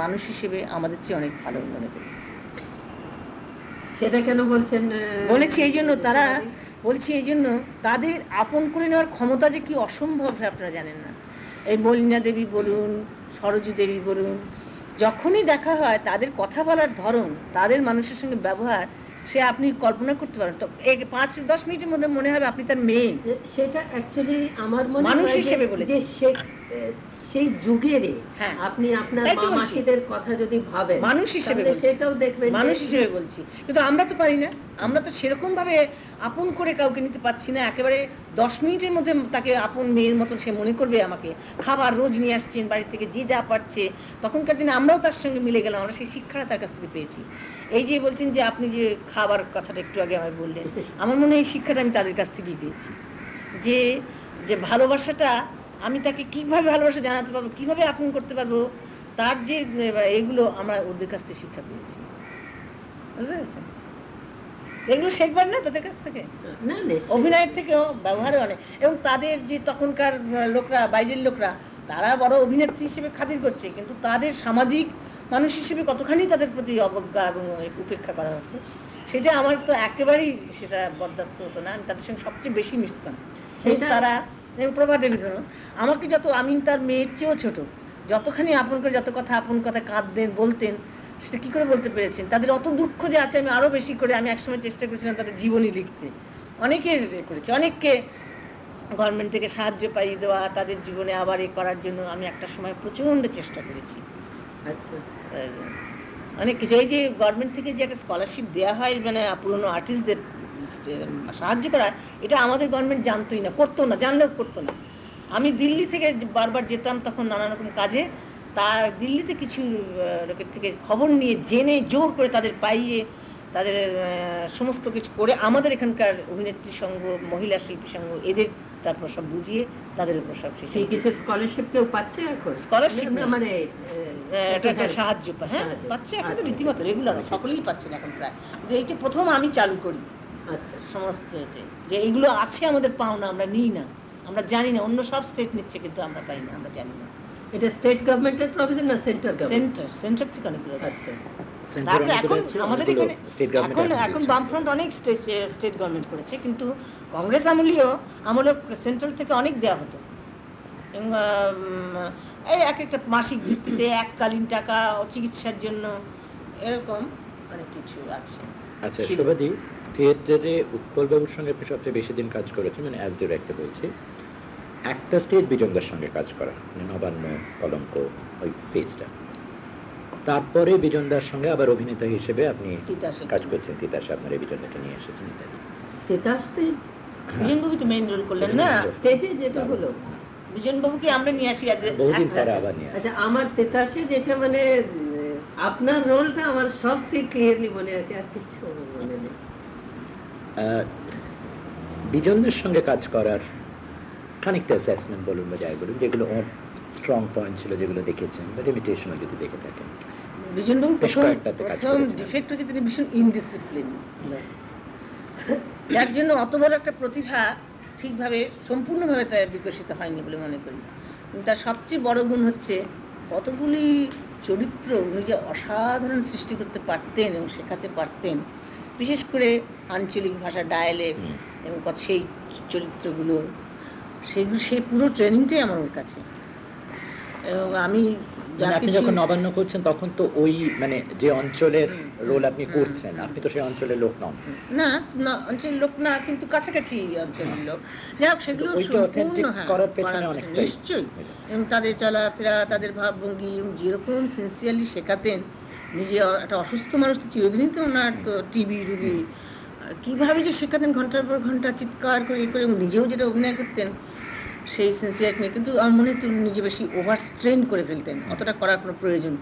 মানুষ হিসেবে আমাদের চেয়ে অনেক ভালো মনে করি। সেটা কেন বলছেন? বলেছি এই জন্য, তাদের আপন করে নেওয়ার ক্ষমতা যে কি অসম্ভব আপনারা জানেন না। এই মলিনা দেবী বলুন, সরজু দেবী বলুন, যখনই দেখা হয় তাদের কথা বলার ধরন, তাদের মানুষের সঙ্গে ব্যবহার, সে আপনি কল্পনা করতে পারেন। তো 5-10 মিনিটের মধ্যে মনে হবে আপনি তার মেয়ে। সেটা অ্যাকচুয়ালি আমার মনে মানুষ হয় হিসেবে বলে যে সেই যুগেরই হ্যাঁ। আপনি আপনার তাই তো মা বলছি। মাসিদের কথা যদি ভাবেন মানুষ হিসেবে তাহলে বলছি। সেটাও দেখবেন মানুষ যে- হিসেবে বলছি, কিন্তু আমরা তো পারি না। আমরা তো সেরকম ভাবে আপন করে কাউকে নিতে পারছি না। একেবারে 10 মিনিটের মধ্যে তাকে আপন মেয়ের মতন সে মনে করবে আমাকে। খাবার রোজ নিয়ে আসছেন বাড়ি থেকে, যে যা পারছে। তখনকার দিনে আমরাও তার সঙ্গে মিলে গেলাম, আমরা সেই শিক্ষাটা তার কাছ থেকে পেয়েছি। এই যে বলছেন যে আপনি যে খাবার কথাটা একটু আগে আমায় বললেন, আমার মনে হয় এই শিক্ষাটা আমি তাদের কাছ থেকেই পেয়েছি। যে যে ভালোবাসাটা আমি তাকে কিভাবে ভালোবাসা জানাতে পারবো, কিভাবে আপন করতে পারবো, তার যে এগুলো আমরা ওদের কাছ থেকে শিক্ষা পেয়েছি। বুঝতে পেরেছেন? এগুলো শেখবার না তাদের কাছ থেকে, না নিশ্চয়ই। অভিনয়ের থেকেও ব্যবহারে অনেক। এবং তাদের যে তখনকার লোকরা, বাইরের লোকরা, তারা বড় অভিনেত্রী হিসেবে খাতির করছে, কিন্তু তাদের সামাজিক মানুষ হিসেবে কতখানি তাদের প্রতি অবজ্ঞা এবং উপেক্ষা করা হতো, সেটা আমার তো একেবারেই সেটা বরদাস্ত হতো না। আমি তাদের সঙ্গে সবচেয়ে বেশি মিশতাম। সেটা- তারা প্রভাদেবী ধরুন, আমাকে যত, আমি তার মেয়ের চেয়েও ছোট, যতখানি আপন করে, যত কথা আপন কথা কাঁদতেন বলতেন, সেটা কি করে বলতে পেরেছেন? তাদের অত দুঃখ যে আছে, আমি আরো বেশি করে, আমি একসময় চেষ্টা করেছিলাম তাদের জীবনী লিখতে। অনেকের করেছি, অনেককে গভর্নমেন্ট থেকে সাহায্য পাইয়ে দেওয়া, তাদের জীবনে আবার এ করার জন্য আমি একটা সময় প্রচন্ড চেষ্টা করেছি। আচ্ছা, অনেক কিছু, এই যে গভর্নমেন্ট থেকে যে একটা স্কলারশিপ দেওয়া হয়, মানে পুরনো আর্টিস্টদের সাহায্য করা, এটা আমাদের গভর্নমেন্ট জানতোই না, করতো না, জানলেও করতো না। আমি দিল্লি থেকে বারবার যেতাম তখন নানা রকম কাজে, তা দিল্লিতে কিছু লোকের থেকে খবর নিয়ে জেনে জোর করে তাদের পাইয়ে, তাদের সমস্ত কিছু করে আমাদের এখানকার অভিনেত্রী সংঘ, মহিলা শিল্পী সংঘ, এদের তারপর সব বুঝিয়ে তাদের উপর সব সেই কিছু স্কলারশিপ কেউ পাচ্ছে এখন? স্কলারশিপ না, মানে একটা সাহায্য পায়, হ্যাঁ সাহায্য। পাচ্ছে এখন তো আচ্ছা। রীতিমতো রেগুলার, সকলেই পাচ্ছেন এখন প্রায়। কিন্তু এইটা প্রথম আমি চালু করি আচ্ছা, সমস্ত এতে, যে এইগুলো আছে আমাদের পাওনা, আমরা নিই না, আমরা জানি না। অন্য সব স্টেট নিচ্ছে কিন্তু আমরা পাই না, আমরা জানি না। এটা স্টেট গভর্নমেন্টের প্রভিশন না সেন্ট্রাল গভর্নমেন্ট? সেন্টার থেকে অনেকগুলো আছে। আচ্ছা, সেন্টার তারপরে অনেকগুলো এখন আছে, আমাদের অনেকগুলো এখানে স্টেট গভর্নমেন্ট এখন বামফ্রন্ট অনেক স্টেট গভর্নমেন্ট করেছে, কিন্তু কংগ্রেস আমলেও সেন্ট্রাল থেকে অনেক দেওয়া হতো। এবং এই এক একটা মাসিক ভিত্তিতে এককালীন টাকা চিকিৎসার জন্য, এরকম অনেক কিছু আছে। আচ্ছা ছিল। শোভাদি, থিয়েটারে উৎপল বাবুর সঙ্গে আপনি সবচেয়ে বেশি দিন কাজ করেছেন, মানে অ্যাজ ডিরেক্টর বলছি। একটা স্টেজ বিজনদার সঙ্গে কাজ করা, মানে নবান্ন, কলঙ্ক, ওই ফেজটা। তারপরে বিজনদার সঙ্গে আবার অভিনেতা হিসেবে আপনি তিতাসে কাজ করছেন, তিতাসে আপনার এই বিজনদাকে নিয়ে এসেছেন ইত্যাদি। তেতাসতে বিজনবাবু তো মেইন রোল করলেন না, স্টেজে যেটা হলো। বিজনবাবুকে আমরা নিয়ে আসি বহুদিন পরে আবার নিয়ে আচ্ছা, আমার তেতাসে যেটা মানে আপনার রোলটা আমার সবচেয়ে ক্লিয়ারলি মনে আছে, আর কিছু মনে নেই। বিজনদের সঙ্গে কাজ করার খানিকটা অ্যাসেসমেন্ট বলুন বা যাই বলুন, যেগুলো ওর স্ট্রং পয়েন্ট ছিল, যেগুলো দেখেছেন বা লিমিটেশনও যদি দেখে থাকেন। বিজনবাবু বেশ কয়েকটাতে কাজ প্রথম করেছেন। ডিফেক্ট হচ্ছে তিনি ভীষণ ইনডিসিপ্লিন, যার জন্য অত বড় একটা প্রতিভা ঠিকভাবে সম্পূর্ণভাবে তার বিকশিত হয়নি বলে মনে করি। কিন্তু তার সবচেয়ে বড় গুণ হচ্ছে কতগুলি চরিত্র উনি যে অসাধারণ সৃষ্টি করতে পারতেন এবং শেখাতে পারতেন, বিশেষ করে আঞ্চলিক ভাষা, ডায়ালেক্ট এবং সেই চরিত্রগুলো, সেগুলো, সেই পুরো ট্রেনিংটাই আমার ওর কাছে। এবং আমি মানে আপনি যখন নবান্ন করছেন তখন তো ওই মানে যে অঞ্চলের রোল আপনি করছেন, আপনি তো সেই অঞ্চলের লোক নন। না, অঞ্চলের লোক না, কিন্তু কাছাকাছি অঞ্চলের লোক। যাই হোক, সেগুলো ওইটা authentic করার পেছনে অনেকটাই। নিশ্চয়ই। এবং তাদের চলাফেরা, তাদের ভাবভঙ্গি, এবং যেরকম সিনসিয়ারলি শেখাতেন, নিজে একটা অসুস্থ মানুষ তো চিরদিনই তো ওনার তো টিবি রুগী, কিভাবে যে শেখাতেন ঘন্টার পর ঘন্টা চিৎকার করে করে, এবং নিজেও যেটা অভিনয় করতেন সেই সিনসিয়ারিটি নিয়ে। কিন্তু আমার মনে হয় তিনি নিজে বেশি ওভার স্ট্রেন করে ফেলতেন, অতটা করার কোনো প্রয়োজন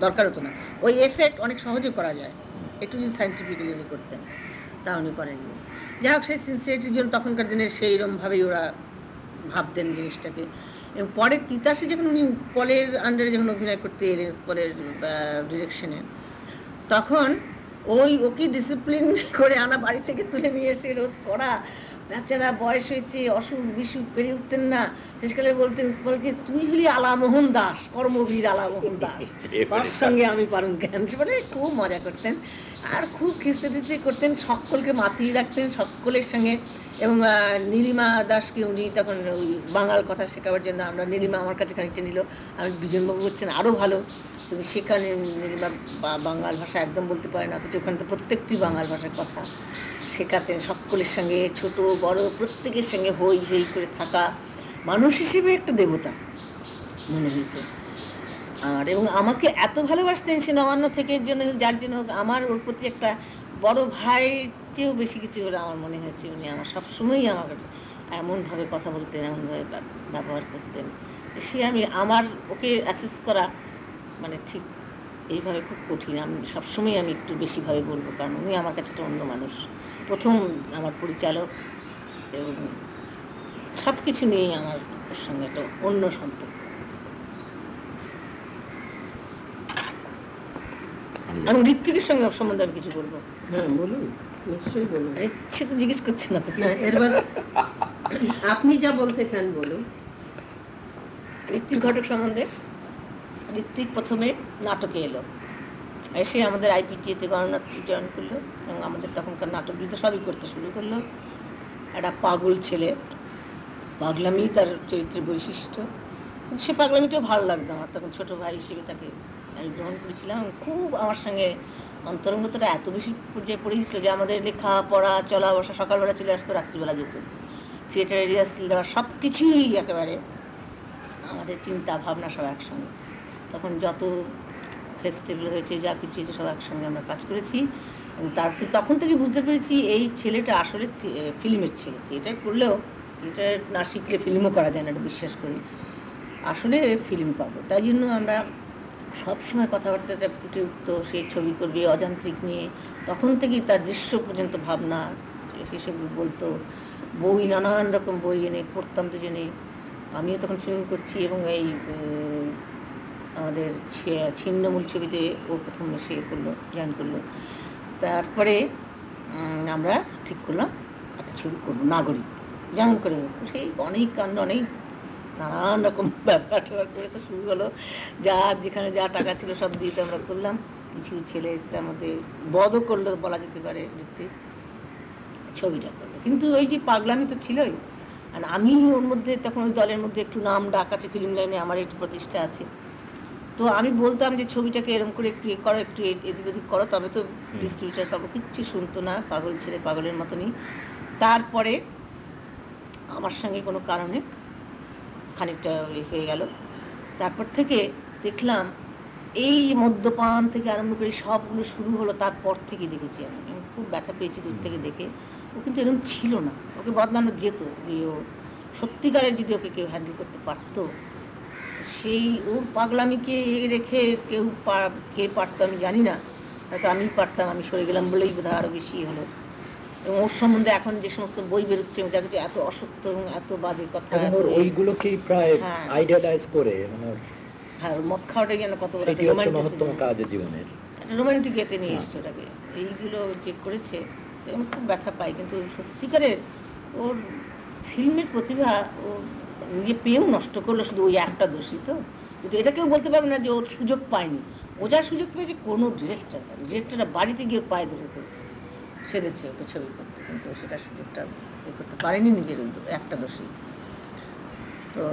দরকার হতো না। ওই এফেক্ট অনেক সহজে করা যায় একটু যদি সায়েন্টিফিক্যালি উনি করতেন, তা উনি করেননি। যাই হোক, সেই সিনসিয়ারিটির জন্য তখনকার দিনে সেইরকমভাবেই ওরা ভাবতেন জিনিসটাকে। এবং পরের তিতাসে যখন উনি পলের আন্ডারে যখন অভিনয় করতে এলেন, পলের ডিরেকশনে, তখন ওকে ডিসিপ্লিন করে আনা, বাড়ি থেকে তুলে নিয়ে এসে রোজ করা, বাচ্চারা বয়স হয়েছে, অসুখ বিসুখ পেরে উঠতেন না, শেষকালে বলতেন উৎপলকে, তুই হলি আলামোহন দাস, কর্মবীর আলামোহন দাস, তার সঙ্গে আমি পারুন কেন। বলে খুব মজা করতেন আর খুব খিস্তে দিতে করতেন, সকলকে মাতিয়ে রাখতেন সকলের সঙ্গে। এবং নীলিমা দাসকে উনি তখন ওই বাঙাল কথা শেখাবার জন্য, আমরা নীলিমা আমার কাছে খানিকটা নিল, আমি বিজনবাবু বলছেন আরও ভালো তুমি সেখানে, নীলিমা বাঙাল ভাষা একদম বলতে পারে না, অথচ ওখানে তো প্রত্যেকটি বাঙাল ভাষার কথা শেখাতেন, সকলের সঙ্গে, ছোট বড় প্রত্যেকের সঙ্গে হই হই করে থাকা, মানুষ হিসেবে একটা দেবতা। মনে হয়েছে। আর এবং আমাকে এত ভালোবাসতেন সে নবান্ন থেকে জন্য যার জন্য হোক, আমার ওর প্রতি একটা বড় ভাইয়ের চেয়েও বেশি কিছু হলে আমার মনে হয়েছে উনি আমার সবসময়ই আমার কাছে এমনভাবে কথা বলতেন, এমনভাবে ব্যবহার করতেন, সে আমার ওকে অ্যাসেস করা মানে ঠিক এইভাবে খুব কঠিন। আমি সবসময় একটু বেশিভাবে বলবো, কারণ উনি আমার কাছে একটা অন্য মানুষ, প্রথম আমার পরিচালক, এবং সব কিছু নিয়েই আমার ওর সঙ্গে একটা অন্য সম্পর্ক। আমি ঋত্বিকের সঙ্গে সম্বন্ধে আমি কিছু বলবো। হ্যাঁ বলুন, নিশ্চয়ই বলুন। সে তো জিজ্ঞেস করছে না। এবার আপনি যা বলতে চান বলুন। ঋত্বিক ঘটক সম্বন্ধে, ঋত্বিক প্রথমে নাটকে এলো, এসে আমাদের আইপিটিতে গণনাট্য জয়েন করলো, এবং আমাদের তখনকার নাটকগুলো সবই করতে শুরু করলো। একটা পাগল ছেলে, পাগলামি তার চরিত্রের বৈশিষ্ট্য, কিন্তু সে পাগলামিটাও ভালো লাগতো আমার, তখন ছোট ভাই হিসেবে তাকে আমি গ্রহণ করেছিলাম। খুব আমার সঙ্গে অন্তরঙ্গতাটা এত বেশি পর্যায়ে পড়ে গেছিলো যে আমাদের লেখা পড়া চলা বসা, সকালবেলা চলে আসতো, রাত্রিবেলা যেত, থিয়েটারে রিহার্সাল দেওয়া, সব কিছুই একেবারে আমাদের চিন্তা ভাবনা সব একসঙ্গে। তখন যত ফেস্টিভ্যাল হয়েছে, যা কিছু হয়েছে, সব একসঙ্গে আমরা কাজ করেছি। এবং তখন থেকে বুঝতে পেরেছি এই ছেলেটা আসলে ফিল্মের ছেলে। থিয়েটার করলেও, থিয়েটার না শিখলে ফিল্মও করা যায় না, এটা বিশ্বাস করি, আসলে ফিল্ম পাবো। তাই জন্য আমরা সবসময় কথাবার্তাটা ফুটে উঠতো, সে ছবি করবে অযান্ত্রিক নিয়ে, তখন থেকেই তার দৃশ্য পর্যন্ত ভাবনা হিসেবে বলতো। বই, নানান রকম বই এনে পড়তাম দুজনে। আমিও তখন ফিল্ম করছি, এবং এই আমাদের ছিন্নমূল ছবিতে ও প্রথম এসে করলো, জয়েন করলো। তারপরে আমরা ঠিক করলাম একটা ছবি করবো, নাগরিক, যেমন করে সেই অনেক কাণ্ড, অনেক নানান রকম ব্যাপার করে তো শুরু হলো। যা যেখানে যা টাকা ছিল সব দিয়ে তো আমরা করলাম। কিছু ছেলে তার মধ্যে বদও করলো বলা যেতে পারে, ছবিটা করলো। কিন্তু ওই যে পাগলামি তো ছিলই, আর আমি ওর মধ্যে তখন ওই দলের মধ্যে একটু নাম ডাক আছে, ফিল্ম লাইনে আমার একটু প্রতিষ্ঠা আছে। তো আমি বলতাম যে ছবিটাকে এরকম করে একটু করো, একটু এদিক ওদিক করো, তবে তো ডিস্ট্রিবিউটার পাবো। কিচ্ছু শুনতো না, পাগল ছেলে, পাগলের মতনই। তারপরে আমার সঙ্গে কোনো কারণে খানিকটা হয়ে গেল। তারপর থেকে দেখলাম এই মদ্যপান থেকে আরম্ভ করে সবগুলো শুরু হলো। তারপর থেকে দেখেছি আমি খুব ব্যথা পেয়েছি দূর থেকে দেখে। ও কিন্তু এরকম ছিল না, ওকে বদলানো যেত, যে ও সত্যিকারের যদি ওকে কেউ হ্যান্ডেল করতে পারতো, সেই ওর পাগলামিকে রেখে কে পারতো আমি জানি না, হয়তো আমি পারতাম। আমি সরে গেলাম বলেই বোধহয় আরো বেশি হলো। এবং ওর সম্বন্ধে এখন যে সমস্ত বই বেরোচ্ছে, যা কিছু এত অসত্য এবং এত বাজে কথা, ওইগুলোকেই প্রায় আইডিয়ালাইজ করে, মানে হ্যাঁ, মদ খাওয়াটাই যেন কত জীবনের রোমান্টিক এতে নিয়ে এসছে ওটাকে। এইগুলো যে করেছে আমি খুব ব্যাখ্যা পাই। কিন্তু সত্যিকারের ওর ফিল্মের প্রতিভা ও নিজে পেয়েও নষ্ট করলো, শুধু ওই একটা দোষী। তো কিন্তু এটা কেউ বলতে পারবে না যে ওর সুযোগ পায়নি। ও যার সুযোগ পেয়েছে কোনো ডিরেক্টররা বাড়িতে গিয়ে পায়ে ধরে ফেলছে, সেরেছে ওকে ছবি করতে, কিন্তু সেটা সুযোগটা করতে পারেনি নিজের ওই একটা দোষী। তো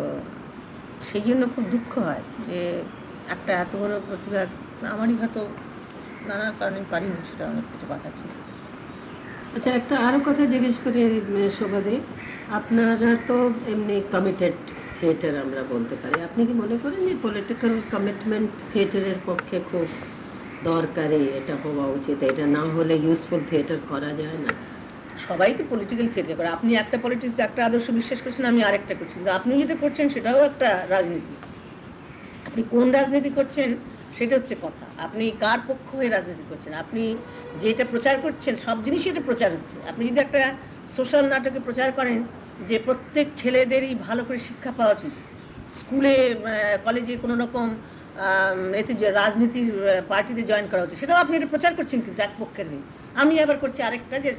সেই জন্য খুব দুঃখ হয় যে একটা এত বড় প্রতিভা আমারই হয়তো নানা কারণে পারিনি, সেটা অনেক কিছু বাধা ছিল। আচ্ছা, একটা আরো কথা জিজ্ঞেস করি শোভাদি, আপনারা তো এমনি কমিটেড থিয়েটার আমরা বলতে পারি, আপনি কি মনে করেন যে পলিটিক্যাল কমিটমেন্ট থিয়েটারের পক্ষে খুব দরকারি, এটা হওয়া উচিত, এটা না হলে ইউজফুল থিয়েটার করা যায় না? সবাই তো পলিটিক্যাল থিয়েটার করে। আপনি একটা পলিটিক্স, একটা আদর্শ বিশ্বাস করছেন, আমি আরেকটা করছি, কিন্তু আপনি যেটা করছেন সেটাও একটা রাজনীতি। আপনি কোন রাজনীতি করছেন সেটা হচ্ছে কথা। আপনি কার পক্ষ হয়ে রাজনীতি করছেন, আপনি যেটা প্রচার করছেন সব জিনিসই এটা প্রচার হচ্ছে। আপনি যদি একটা সোশ্যাল নাটকে প্রচার করেন যে প্রত্যেক ছেলেদেরই ভালো করে শিক্ষা পাওয়া উচিত, স্কুলে কলেজে কোনো রকম এতে যে রাজনীতির পার্টিতে জয়েন করা উচিত, সেটাও আপনি এটা প্রচার করছেন, কিন্তু এক পক্ষের নেই। আমি আবার করছি আরেকটা, যে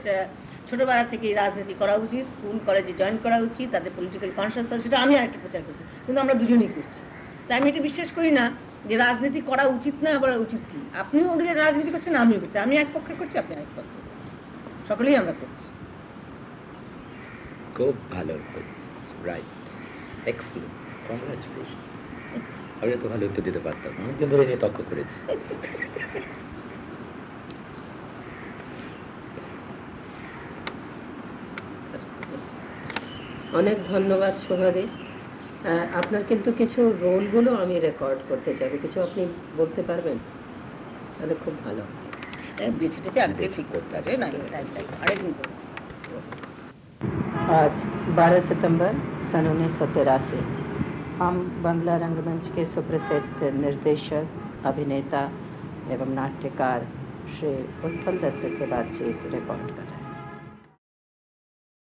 ছোটবেলা থেকে রাজনীতি করা উচিত, স্কুল কলেজে জয়েন করা উচিত, তাদের পলিটিক্যাল কনসিয়াস, সেটা আমি আরেকটা প্রচার করছি, কিন্তু আমরা দুজনেই করছি। তাই আমি এটা বিশ্বাস করি না যে রাজনীতি করা উচিত না, আবার উচিত কি। আপনিও ওদিকে রাজনীতি করছেন, আমিও করছি, আমি এক পক্ষে করছি, আপনি আরেক পক্ষে করছি, সকলেই আমরা করছি। খুব ভালো, রাইট, এক্সিলেন্ট, কংগ্রাচুলেশন। আমি তো ভালো উত্তর দিতে পারতাম, অনেকদিন ধরে নিয়ে তর্ক করেছি। অনেক ধন্যবাদ শোভাদি। আপনার কিন্তু কিছু রোলগুলো আমি রেকর্ড করতে চাইবো, কিছু আপনি বলতে পারবেন? তাহলে খুব ভালো। বেছে আগে ঠিক করতে হবে না, আরেকদিন आज 12 सितंबर सन 1983 हम बांग्ला रंगमंच के सुप्रसिद्ध निर्देशक, अभिनेता एवं नाट्यकार श्री उत्पल दत्त से बातचीत रिकॉर्ड कर